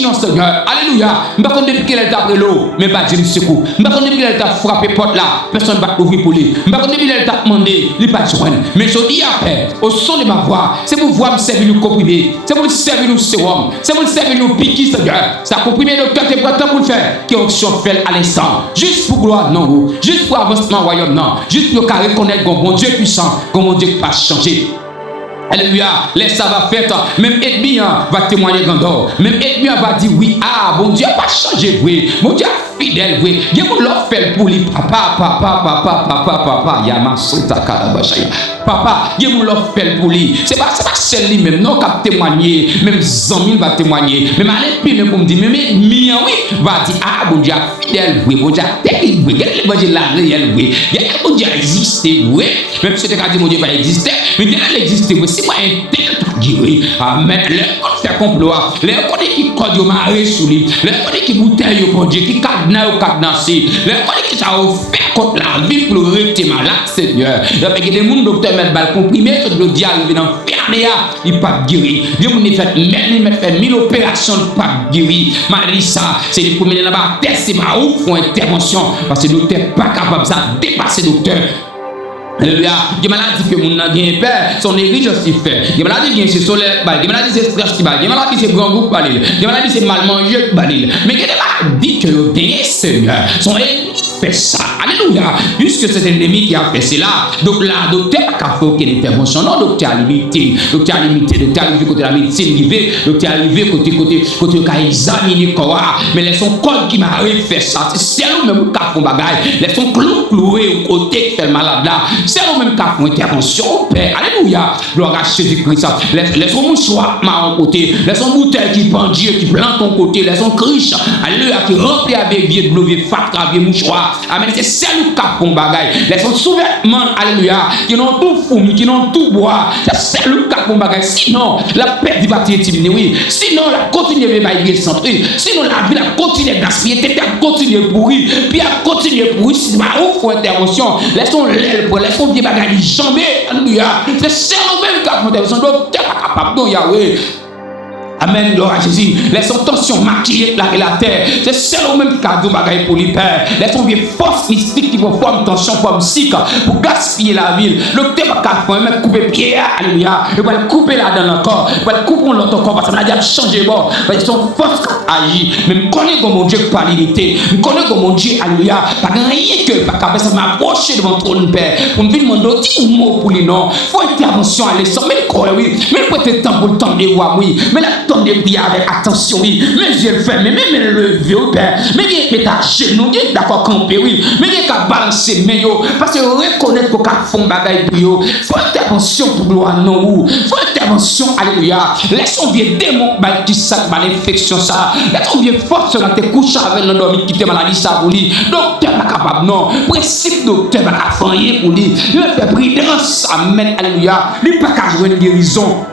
non, Seigneur. Alléluia. Je ne sais pas depuis qu'elle est après l'eau, mais pas Dieu secours. Je ne sais pas depuis qu'elle t'a frappé porte là, personne ne va l'ouvrir pour lui. Je ne sais pas depuis qu'elle t'a demandé, il ne va pas joindre. Mais je dis à Père, au son de ma voix, c'est pour voir me servir nous comprimer, c'est pour servir nous sérum, c'est pour servir nous piquer, Seigneur. Ça comprimer docteur qui est prêt pour le faire, qui est option fait à l'instant. Juste pour gloire, non, juste pour avancement au royaume, non. Juste pour reconnaître que mon Dieu puissant, que mon Dieu pas changer. Alléluia, laisse ça va faire, même ennemi va témoigner Gandor, même ennemi va dire oui, ah, bon Dieu pas changé, oui, mon Dieu fidèle, oui, il y a mon l'offre fait pour lui, papa, yama sota karabashaya, papa, il y a mon l'offre fait pour lui, c'est pas seul lui même, non, qu'à témoigner, même Zamil va témoigner, même Alépi, même pour me dire, même ennemi, oui, va dire, ah, bon Dieu fidèle, oui, bon Dieu terrible, oui, il y a l'évangile la réelle, oui, il y a bon Dieu existé, oui, même si tu as dit, mon Dieu va exister, mais il y a l'exister, oui, c'est pas un tel guéri. Amen. Les qu'on fait complot, les qu'on qui code au maré sous lui, les qu'on qui bouteille au Dieu, qui cadenas au cadenassé, les qu'on qui ça fait contre la vie pour le rester malade, Seigneur. Avec des gens, docteur, mettre balle comprimé, tout le diable arrive dans fermé, il pas guéri. Dieu m'a fait 1000 opérations, pas guéri. Maladie ça, c'est les premiers là-bas, tester ma ouf pour intervention, parce que le docteur pas capable ça dépasser docteur. Alléluia. Il y a maladie que mon n'a pas peur, son négligence qui fait. Il y a maladie qui est solaire, il y a maladie c'est stress qui va, il y a maladie c'est grand groupe balil, il y a maladie c'est mal manger balil. Mais il y a maladie que le bien Seigneur, son ennemi fait ça. Alléluia. Puisque c'est l'ennemi qui a fait cela. Donc là, docteur n'a pas fait aucune intervention. Non, docteur a limité, docteur arrivé côté la médecine, docteur arrivé côté qui a examiné quoi. Mais les son code qui m'a fait ça. C'est nous-mêmes qui avons fait bagaille. Les son cloué au côté qui fait le malade là. C'est nous-mêmes qui avons intervention, Père. Alléluia. Gloire à Jésus-Christ. Les son mouchoir marron côté. Les son bouteille qui pendue, qui plante ton côté. Les son criche. Alléluia. Qui remplit avec vieux de l'eau, vieux fat, vieux mouchoir. Amen. C'est celle qui a fait bagaille. Les son sous-vêtements. Alléluia. Qui n'ont tout fourmi, qui n'ont tout bois. C'est celle qui a fait bagaille. Sinon, la paix du bâti est timide. Oui. Sinon, la continue de bailler centré. Sinon, la vie, la continue d'aspiller. Elle continue de pourrir. Puis elle continue de pourrir. Si ma ouf intervention. Laissons l'aile pour laissons bien bagaille jamais. Alléluia. C'est celle même qui a fait intervention. Donc, tu n'es pas capable. Donc, Yahweh. Amen, gloire à Jésus. Laissons tension maquiller la terre. C'est seul même cadeau bagaille pour les pères. Laissons bien force mystique qui vont former tension, forme psychique pour gaspiller la ville. Le thème va même couper pied, alléluia. Il va le couper là dans le corps. Il va le couper dans l'autre corps parce que ça a changé bon. Parce que son force agit. Mais je connais que mon Dieu par l'unité. Je connais que mon Dieu, alléluia. Pas rien que pas capable ça m'approcher devant ton père. Pour me dire mon petit mot pour les noms. Faut intervention aller sans mais quoi oui. Mais peut-être temps pour le temps de voir oui. Mais la de prier avec attention, oui. Mais je le fais, mais même le vieux père. Mais il ta genou, il d'accord camper, oui. Mais il qu'à balancer, mais yo. Parce que reconnaître qu'on a fait bagaille pour yo. Faut intervention pour gloire, non. Faut intervention, alléluia. Laissons bien démon, qui ça, l'infection, ça. Laissons bien force, là, t'es couché avec l'endormi qui te maladie, ça, pour lui. Docteur, pas capable, non. Principe, docteur, pas capable, rien pour lui. Il fait prudence, amen, alléluia. Il pas qu'à jouer une guérison.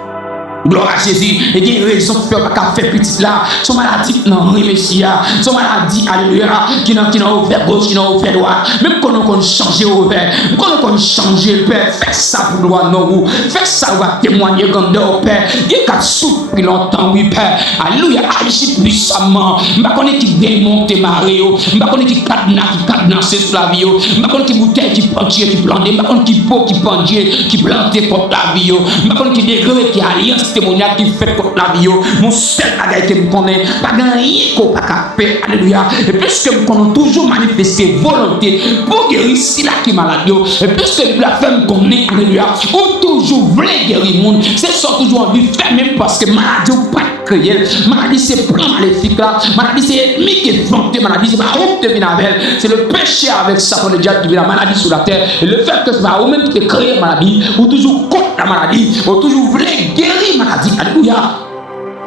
Gloire à Jésus. Et il y a une raison pour faire petit là. Son maladie, non, Messia. Son maladie, alléluia. Qui n'a ouvert gauche, qui n'a ouvert droite. Même quand on change ouvert. Quand on change le Père. Faites ça pour gloire, non. Faites ça, on va témoigner comme au Père. Il y a qu'à souffrir longtemps, oui, Père. Alléluia. Agis puissamment. Je ne sais pas qui démonte Mario. Je ne sais pas qui cadenasse sur la vie. Je ne sais pas qui bouteille, qui pendier, qui plante. Je ne sais pas qui pot, qui pendier, qui plante contre la vie. Je ne sais pas qui degré, qui alliance. Témoignage qui fait contre la vie, mon seul bagage que me connaît, pas rien qu'on pas capable, alléluia. Et puisque nous connaissons toujours manifester volonté pour guérir si la qui malade, et puisque la femme connaît, alléluia, ou toujours voulait guérir le monde, c'est ça toujours envie de faire même parce que maladie ou pas créer, maladie c'est plan maléfique là, maladie c'est ennemi qui est fronté, maladie c'est pas honte de venir avec, c'est le péché avec ça qu'on a déjà qui vit la maladie sur la terre, et le fait que c'est pas vous même qui créez la maladie, ou toujours contre la maladie, ou toujours voulez guérir maladie, alléluia.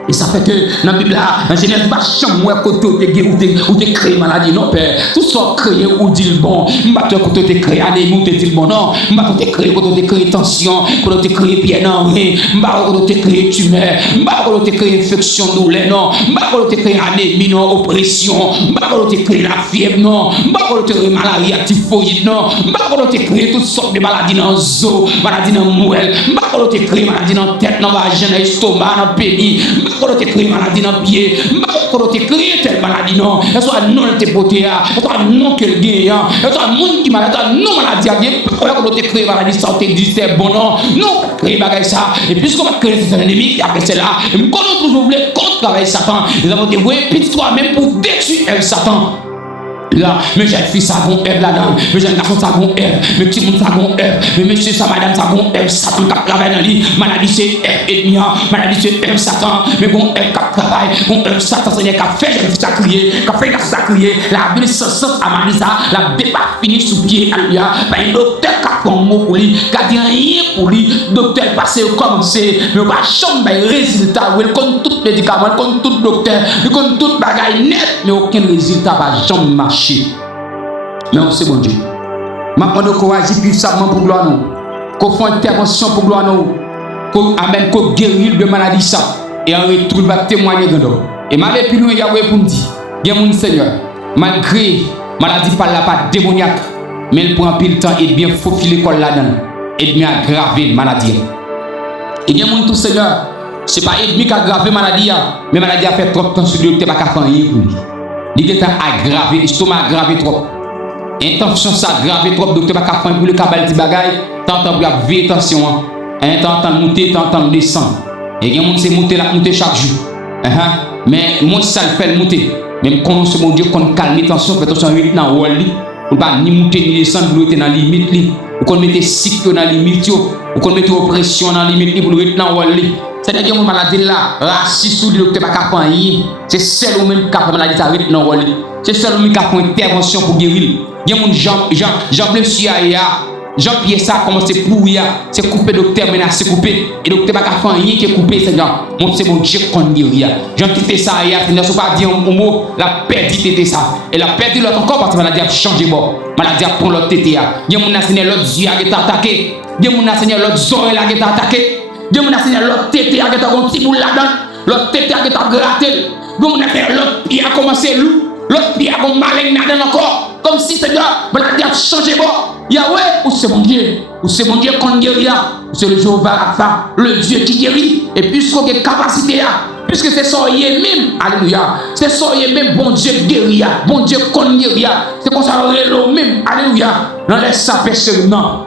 Et ça fait que dans la Bible, en Genèse, pas chambre côté où tu créé maladie, non, Père. Tout ça créé ou dit le bon. Je côté tu créé anémie ou tu dit le bon, non. Je créé côté tu créé tension, côté tu créé bien, non, oui. Je côté tu créé tumeur, je côté tu créé infection douleur, non. Je côté tu créé anémie, non, oppression. Je côté tu créé la fièvre, non. Je côté tu créé maladie, typhoïde, non. Je côté tu créé toutes sortes de maladies dans le zoo, maladies dans le moelle. Je côté tu créé maladie dans la tête, dans le vagin, dans l'estomac, dans le pénis. Quand tu créé maladie dans le pied, qu'on te créé telle maladie, non. Et soit non, te poté, et soit non, que le gagne, et soit monde qui malade, non, maladie, bien, pourquoi qu'on te créé maladie, santé, du c'est bon, non, non, créer bagage ça. Et puisqu'on va créer cet ennemi, et après c'est là, et nous connaissons toujours voulu contre travailler Satan. Nous avons dévoué, puis toi-même pour détruire Satan. Là, mes jeunes filles, ça gon Ève là-dedans. Mes jeunes garçons, ça gon Ève. Mes petits monde, ça gon Ève. Mes messieurs, ça madame, ça gon Ève. Satan qui travaille dans lui. Maladie, c'est Ève et demi. Maladie, c'est Ève, Satan. Mais bon, Ève qui travaille. Bon, Ève, Satan, c'est qui a fait jeune fille, ça crier. Qui a fait garçon, ça crier. La ville sans sens à Malisa. La débat fini sous pied. Alléluia. Par un docteur qui a fait un mot pour lui. Qui a dit rien pour lui. Docteur passé, commencé. Mais on va changer les résultats. Il compte tout médicament. Il compte tout docteur. Il compte tout bagaille net. Mais aucun résultat va jamais marcher. Mais c'est bon Dieu. Maintenant, qu'on agit puissamment pour gloire nous. Qu'on fait une intervention pour gloire nous. Qu'on amène, qu'on guérit de maladie ça. Et en retour, il va témoigner de nous. Et malgré plus loin, Yahweh pour nous dire, bien mon Seigneur, malgré maladie par la part démoniaque, mais il prend pile temps et bien faufiler l'école là-dedans. Et bien aggraver la maladie. Et bien mon tout Seigneur, c'est pas ennemi qui a aggravé la maladie, mais la maladie a fait trop de temps sur lui, tu n'as pas faire rien pour lui. Il est aggravé, l'estomac aggravé trop. Intention ça aggravé trop, docteur pas faire pour le cabal de bagaille, t'entends pour veiller attention. T'entends monter, t'entends descendre. Et il y a monde c'est monter chaque jour. Mais moi ça le fait monter. Même quand c'est mon Dieu qu'on calme tension, fait attention dans wall pour pas ni monter ni descendre pour être dans limite li. Ou qu'on mette cycle dans limite yo, ou qu'on mette oppression dans limite pour être dans wall li. C'est-à-dire que mon maladie là, raciste sous le docteur pas faire rien. C'est seul ou même qui a maladie ça être dans wall li. C'est seul ou même qui a fait intervention pour guérir. Il y a mon Jean-Pierre ça a commencé pour c'est coupé docteur maintenant c'est coupé et docteur pas faire rien qui est coupé c'est genre c'est mon Dieu qu'on guérit. Jean quitté ça il ne faut pas dire un mot la perdu tété ça et la perdu l'autre encore parce que maladie a changé bon maladie a prend l'autre tété il y a mon enseignant l'autre yeux qui est attaqué il y a mon enseignant l'autre oreille là qui est attaqué il y a mon enseignant l'autre tété qui est un petit boule là-dedans l'autre tété qui est gratté mon enseignant l'autre pied a commencé loup l'autre pied a comme malin là-dedans encore comme si Seigneur maladie a changé bon Yahweh, ou c'est mon Dieu qu'on guérit, c'est le Jéhovah Rapha, le Dieu qui guérit, et puisqu'on a capacité, puisque c'est son même, alléluia, c'est son même, bon Dieu guérit, bon Dieu qu'on guérit, c'est comme ça, le même, alléluia, non laisse ça pécher, non,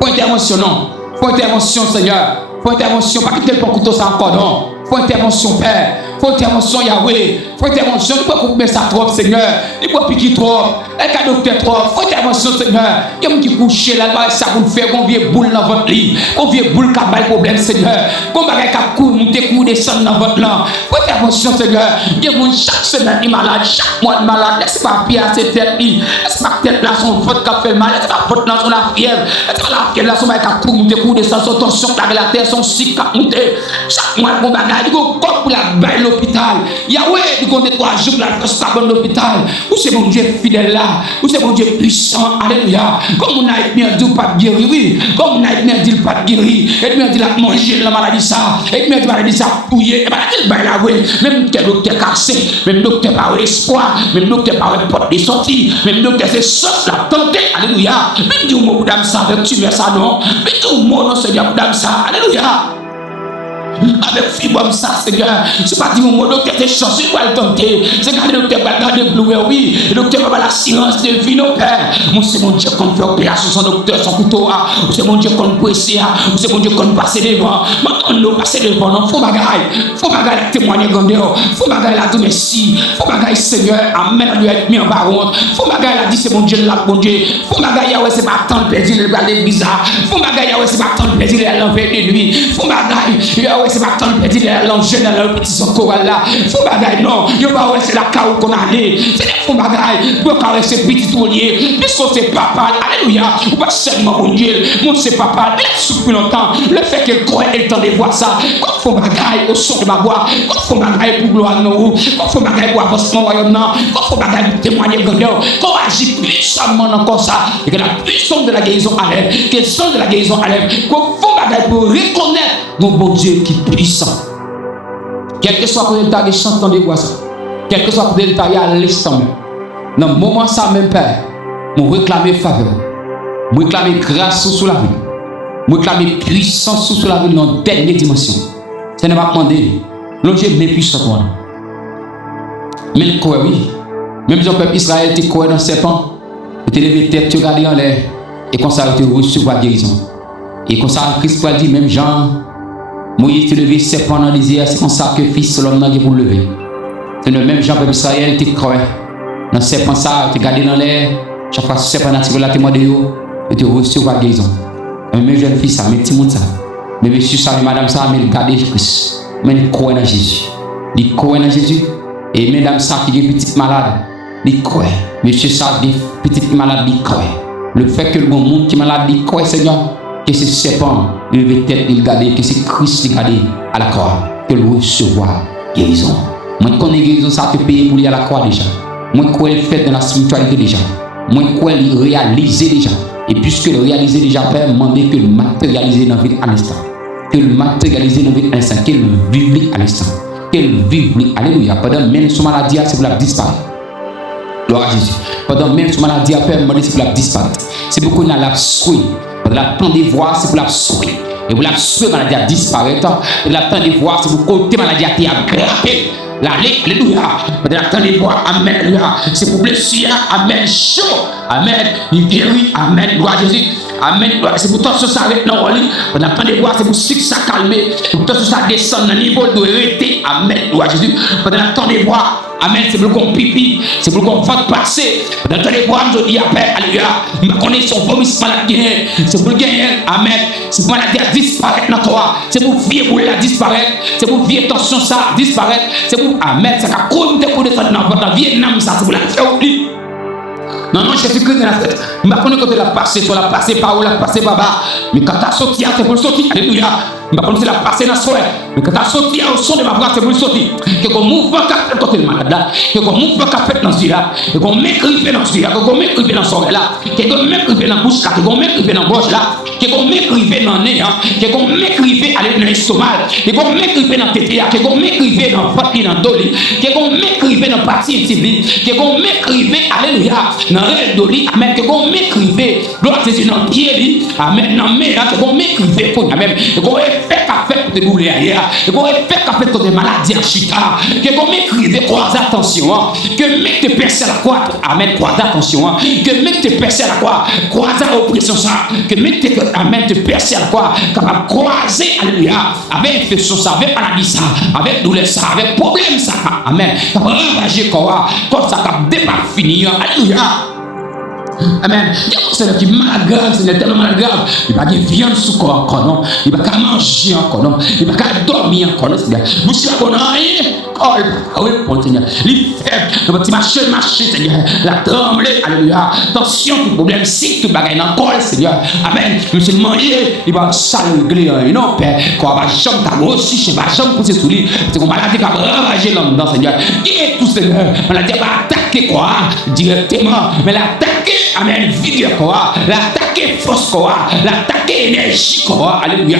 faut intervention, non, faut intervention, Seigneur, faut intervention, pas quitter le couteau, ça encore, non, faut intervention, Père, faut intervention, Yahweh, faut intervention, il faut couper ça trop, Seigneur, il faut piquer trop, et qu'un docteur trop, faut intervention, Seigneur, il y a un petit coucher là, ça vous fait qu'on vient boule dans votre lit, qu'on vient boule qui a mal problème, Seigneur, qu'on va monter, coups, descendre dans votre lit, faut intervention, Seigneur, il y a chaque semaine il est malade, chaque mois il est malade, laisse pas pied à ses têtes, laisse pas tête là, son vote qui a fait mal, laisse pas vote là, son la fièvre, laisse pas la fièvre là, son bail qui a monter, coups, descendre, son tension, la terre, son cycle qui a monté, chaque mois, mon bagage, il go pour la baille l'hôpital. Yahweh, il compte 3 jours pour la faire ça dans l'hôpital. Où c'est mon Dieu fidèle là? Où c'est mon Dieu puissant? Alléluia. Comme on a bien dit pas de guérir, oui. Comme on a bien dit pas de guérir. Et bien dit la manger la maladie ça. Et bien dit la maladie ça pouiller. Et maladie baille là, oui. Même docteur cassé. Même docteur pas espoir. Même docteur pas porte de sortie. Même docteur c'est sauce la tenter. Alléluia. Même du mot d'âme ça avec tu mets ça non. Mais tout le monde Seigneur d'âme ça. Alléluia. Avec fibre ça Seigneur c'est pas dire mon docteur t'es chanceux pour le tenter c'est quand le docteur va garder bleu oui le docteur va la silence de vie nos pères moi c'est mon Dieu qu'on fait opération son docteur son couteau c'est mon Dieu qu'on presse c'est mon Dieu qu'on passe devant maintenant nous passer devant non faut bagaille témoigner grandeur faut bagaille la dire merci faut bagaille Seigneur amen lui être mis en baron faut bagaille la dire c'est mon Dieu là bon Dieu faut bagaille Yahweh c'est pas tant plaisir de regarder bizarre faut bagaille Yahweh c'est pas tant plaisir de l'envers de lui faut bagaille Yahweh c'est pas tant petit l'enjeu dans le petit son choral là faut bagaille non yo pas ouais c'est la caou qu'on a allé c'est faut bagaille pour caresser petit toulier puisqu'on c'est papa alléluia ou pas seulement mon Dieu mon c'est papa depuis longtemps le fait qu'il croit et le temps de voir ça quand faut bagaille au son de ma voix quand faut bagaille pour gloire nous quand faut bagaille pour avancement royaume non quand faut bagaille pour témoigner grandeur quand agit puissamment encore ça et que la puissance de la guérison enlève que le sang de la guérison enlève qu'on faut bagaille pour reconnaître mon bon Dieu qui est puissant. Quel que soit le temps de chanter de voix ça, quel que soit le temps de l'instant même, dans le moment ça même Père, je réclame faveur, je réclame grâce sur la vie, je réclame puissance sur la vie dans la dernière dimension. Ce n'est pas demandé, l'on Dieu est puissant toi. Mais le croit, oui. Même si le peuple Israël te croit dans le serpent, tu levé tête, tu regardes en l'air, et comme ça, tu recevoir guérison. Et comme ça, Christ va dire, même Jean, Moïse te levé serpent dans les airs, c'est comme ça que fils de l'homme n'a pour le lever. C'est le même Jean, peuple Israël, tu crois. Dans le serpent, ça, tu regardes dans l'air, chaque fois que le serpent naturel, là, tu es de haut, et tu recevoir guérison. Mes jeunes filles, ça, mes petits monde, ça. Mais monsieur, ça, madame, ça, mais regardez Christ. Mais ils croient dans Jésus. Ils croient dans Jésus. Et mesdames, ça, qui est petite malade, ils croient. Monsieur, ça, des petites malades, ils croient. Le fait que le bon monde qui est malade, il croit, Seigneur, que ce serpent, il veut peut-être il garder, que c'est Christ qui garde à la croix, que le recevoir guérison. Moi, je connais guérison, ça te paye pour aller à la croix déjà. Moi, je crois le fait dans la spiritualité déjà. Moi, je crois le réaliser déjà. Et puisque le réaliser déjà, Père, demander que le matérialiser dans la vie à l'instant. Que le matérialiser dans la vie à l'instant. Que le vivre à l'instant. Que le vivre, alléluia. Pendant même son maladie, c'est pour la disparaître. Gloire à Jésus. Pendant même son maladie, Père, demander c'est pour la disparaître. C'est pour qu'on a la souris. Pendant la temps de voir, c'est pour la souris. Et pour la souris, maladie à disparaître. Pendant la temps de voir, c'est pour côté maladie à aggraver. Alléluia. Pendant la temps de voir, amen, alléluia. C'est pour blessure, amen, chaud. Amen. Il guérit, amen, gloire à Jésus. Amen. C'est pour toi que ça arrête dans le lit. Pendant le temps de voir, c'est pour ça calmer. Pour toi que ça descend dans le niveau de vérité. Amen. Gloire à Jésus. Pendant le temps de voir, amen. C'est pour qu'on pipi. C'est pour qu'on fasse passer. Pendant le temps de voir, je dis après, alléluia. Je connais son vomissement la gagner. C'est pour gagner. Amen. C'est pour la disparaître dans toi. C'est pour vivre pour la disparaître. C'est pour vivre tension ça disparaître. C'est pour, amen. Ça a compté pour descendre dans votre Vietnam. Ça, c'est pour la faire oublier. Non, non, Jésus-Christ de Nazareth. Je ne sais pas quand tu l'as passé, soit la passé par où, la passé par bas. Mais quand tu as sorti, c'est pour le sortir. Alléluia. Je ne sais pas quand tu l'as passé dans le soir. Mais quand tu as sorti au son de ma voix, c'est pour le sortir. Que comme mouvement qu'a fait quand tu es malade là. Que comme mouvement qu'a fait dans ce là. Que comme m'écrivait dans ce là. Que comme m'écrivait dans ce là. Que comme m'écrivait dans la bouche là. Que comme m'écrivait dans la gorge là. Que comme m'écrivait dans le nez. Que comme m'écrivait dans l'estomac. Que comme m'écrivait dans la tête. Que comme m'écrivait dans le papier dans le dos. Que comme m'écrivait dans la partie intime. Que comme m'écrivait, alléluia. Doli, amen, que vous m'écrivez, gloire à Jésus dans le pied, amen, non, mais que vous m'écrivez pour vous-même, que vous fait qu'à faire pour te douleurs ailleurs, que vous fait qu'à faire pour des maladies en chita, que vous m'écrivez, croisez attention, que mec te perce à la croix, amen, croisez attention, que mec te perce à la croix, croisez l'oppression ça, que mec te, amen, te perce à la croix, capable croiser, alléluia, avec infection ça, avec maladie ça, avec douleur ça, avec problème ça, amen, ravager quoi, comme ça, cap débat fini, alléluia. Amen. Il y a un Seigneur qui est malade grave, Seigneur tellement malade grave. Il va pas viande sous corps encore, non. Il va pas manger encore, non. Il va pas dormir encore, non, Seigneur. Vous savez qu'on a rien. Oh, oui, bon Seigneur. Il fait, le petit marché, Seigneur. La tremblée, alléluia. Attention, tout problème, si tout bagaille dans le corps, Seigneur. Amen. Monsieur le manger, il va s'alléger, non, Père. Quand va chambre, t'as aussi, je vais pas chambre pousser sous lui. C'est qu'on maladie va ravager l'homme dans Seigneur. Qui est tout, Seigneur? Maladie va attaquer quoi? Directement. Mais l'attaquer, amen, vigueur quoi? L'attaquer force quoi? L'attaquer énergie quoi? Alléluia.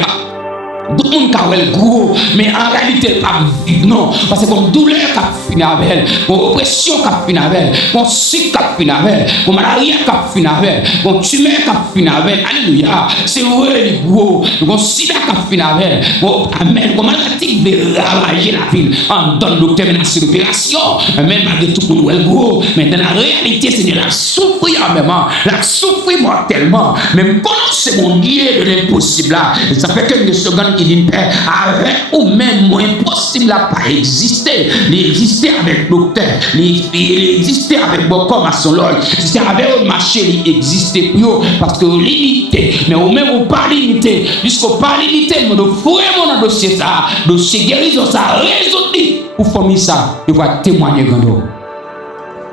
Tout le monde a le gros, mais en réalité, pas vivre, non. Parce que comme douleur qui a fini avec elle, comme oppression qui a fini avec elle, comme sucre qui a fini avec elle, comme malaria qui a fini avec elle, comme tumeur qui a fini avec elle, alléluia. C'est vrai, le gros, comme sida qui a fini avec elle, amen, comme maladie de ravager la ville, en donne docteur menace l'opération, amen, malgré tout pour nous, le gros, mais dans la réalité, Seigneur, la souffrir en même temps, la souffrir mortellement, même quand c'est mon Dieu de l'impossible là, ça fait quelques secondes qui dit Père, avec ou même moins impossible à pas exister. Il existait avec le docteur, il existait avec beaucoup à son log, c'était avec le marché, il existait plus parce que limité, mais au même ou pas limité, puisqu'au pas limité, mais de fouiller mon dossier ça, dossier guérison ça, résoudre pour famille ça, il va témoigner gando.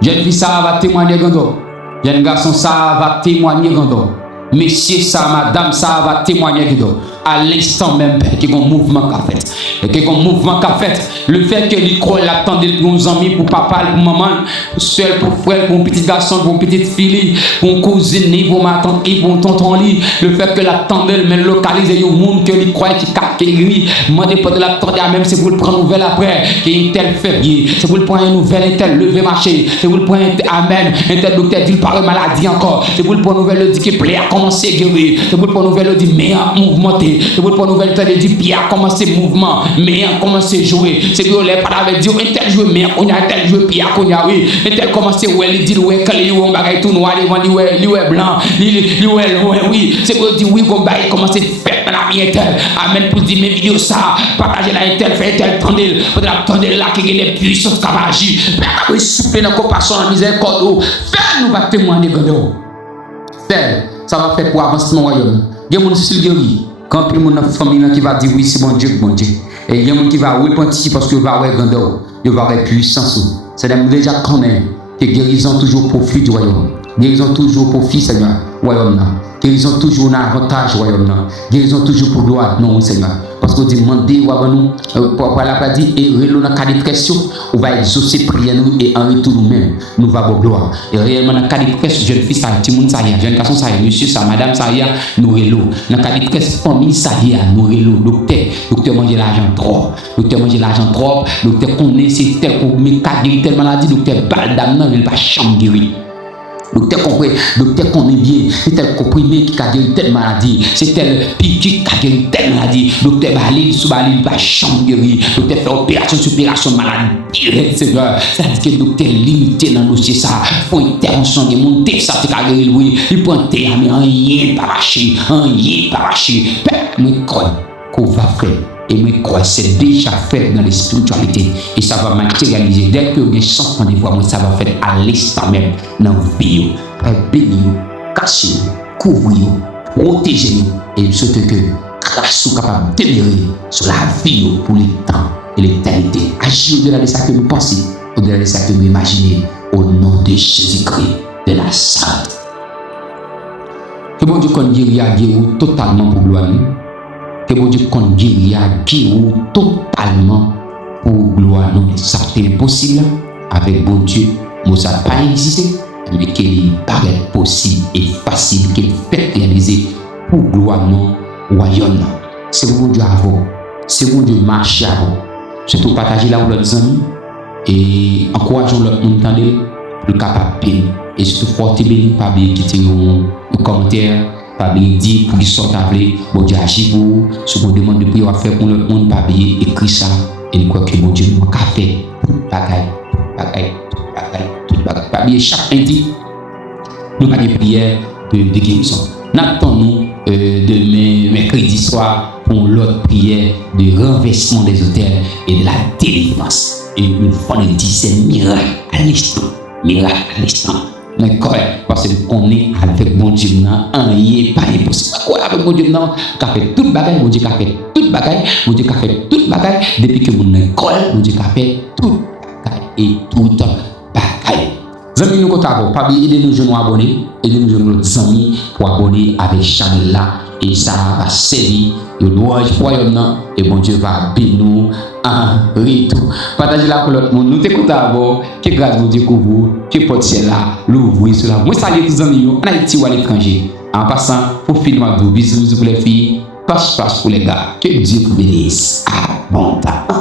Jeune fille ça va témoigner gando. Jeune garçon ça va témoigner gando. Messieurs ça, madame ça va témoigner gando. À l'instant même, qu'il y a un mouvement qu'a fait. Et qu'il y a un mouvement qu'a fait. Le fait que l'école l'attendait pour nos amis, pour papa, pour maman, pour soeur, pour frère, pour un petit garçon, pour une petite fille, pour une cousine, pour ma tante, pour un tonton. Le fait que l'attendait, mais localiser un monde que lui croit qui a guéri. Demandez pas de l'attendre, même c'est pour le prendre nouvelle après. Qu'il y a une telle février. C'est pour le prendre une nouvelle, un tel levé marché. C'est pour le prendre amen. Un tel docteur dit par maladie encore. C'est pour le prendre nouvelle, dit qu'il plaît à commencer à guérir. C'est pour le prendre nouvelle, dit meilleur mouvement. commencé. Et pour nouvelle temps, dit Pierre a commencé mouvement, mais a commencé à jouer. C'est que les parents avaient dit, un tel joueur, mais on a tel joueur, Pierre qu'on a, oui. Un tel commencé, ouais, il dit, ouais, quand il y a un bagage tout noir, il est blanc, il est oui. C'est que dit, oui, qu'on va commencer à faire dans la vie, tel. Amen, pour dire mes vidéos, ça, partager la tel, faire tel, tendez, pour attendre là, qu'il y ait les puissances qui vont agir. Mais souffler dans la compassion, la miséricorde, faire nous va témoigner de nous. Faire, ça va faire pour avancer mon royaume. Il y a des gens qui guéri. Quand il y a une famille qui va dire oui, c'est bon Dieu, bon Dieu. Et il y a des gens qui va repentir parce qu'il va avoir grandeur, il va avoir puissance. C'est déjà connaît que guérison toujours profit du royaume. Guérison toujours profit, Seigneur, royaume. Guérison toujours un avantage, royaume. Guérison toujours pour gloire, non, Seigneur. Parce que demandez, pour la dit, et dans le cas de pression, on va exaucer prière nous et en retour nous-mêmes, nous va pour gloire. Et réellement, dans le cas de pression, jeune fille, ça y est, tout le monde, ça y est, jeune garçon, ça y est, monsieur, ça, madame, ça y est, nous rélo. Dans le cas de pression, famille, ça y est, nous rélo. Docteur mange l'argent trop. Docteur mange l'argent trop. Docteur connaît, c'est tel qu'on met telle maladie, docteur baldam, non, il va chambre guérir. Docteur connaît bien, c'est tel comprimé qui a guéri telle maladie, c'est tel piqûre qui a guéri telle maladie. Docteur Balil, sous Balil, va chambre guéri. Docteur fait opération sur opération maladie, Seigneur. Ça dit que le docteur limité dans le dossier, ça, faut intervention de monter, ça, c'est qu'à guérir, oui. Il prend terre, mais rien pas lâché, rien pas lâché. Mais quoi qu'on va faire? Et mais quoi, c'est déjà fait dans les spiritualités et ça va matérialiser. Dès que les sens qu'on voit, ça va faire à l'instant même dans la vie. Bénir, cacher, couvrir, protéger et surtout que grâce soit capable d'émirer sur la vie pour le temps et l'éternité. Agir au-delà de ça que nous pensons, au-delà de ça que nous imaginons, au nom de Jésus-Christ de Nazareth. Que bon Dieu qu'on guérit totalement pour gloire. Que bon Dieu qu'on guérit totalement pour gloire. Non, ça c'est impossible avec bon Dieu. Moi, ça n'a pas existé, mais qu'il paraît possible et facile qu'il fait réaliser pour gloire non royaume. C'est bon Dieu avant, c'est bon Dieu marcher avant. Surtout partager là où l'autre amis et encourageons l'autre monde pour le capable et surtout forte béni pas bien quitter un commentaire. Pas bien dit pour qu'ils sortent avec bon Dieu agit pour ce qu'on demande de prier à faire pour le monde pas bien écrit ça et nous croit que bon Dieu nous a fait bagaille pas bien chaque lundi nous avons des prières de guérison. N'attendons demain mercredi soir pour l'autre prière de renversement des hôtels et de la délivrance et nous faisons des miracles à l'instant. Mais correct, parce qu'on est avec mon Dieu, rien pas impossible. Quoi avec mon Dieu, non, qu'a fait toute bagaille, mon Dieu qu'a fait toute bagaille, mon Dieu qu'a fait toute bagaille, depuis que mon école, mon Dieu qu'a fait toute bagaille et toute bagaille. Amis, nous comptons pas oublier de nous jeunes abonnés, aidez-nous nos amis pour abonner avec chaîne là et ça va servir le louange royaume et bon Dieu va bénir nous en retour. Partagez la pour l'autre monde. Nous t'écoutons d'abord. Que grâce vous découvre, que potentiel là, l'ouvrir sur la. Moi salut tous amis en Haïti ou à l'étranger. En passant, pour filmer bisous pour les filles, passe pour les gars. Que Dieu vous bénisse. Abondamment.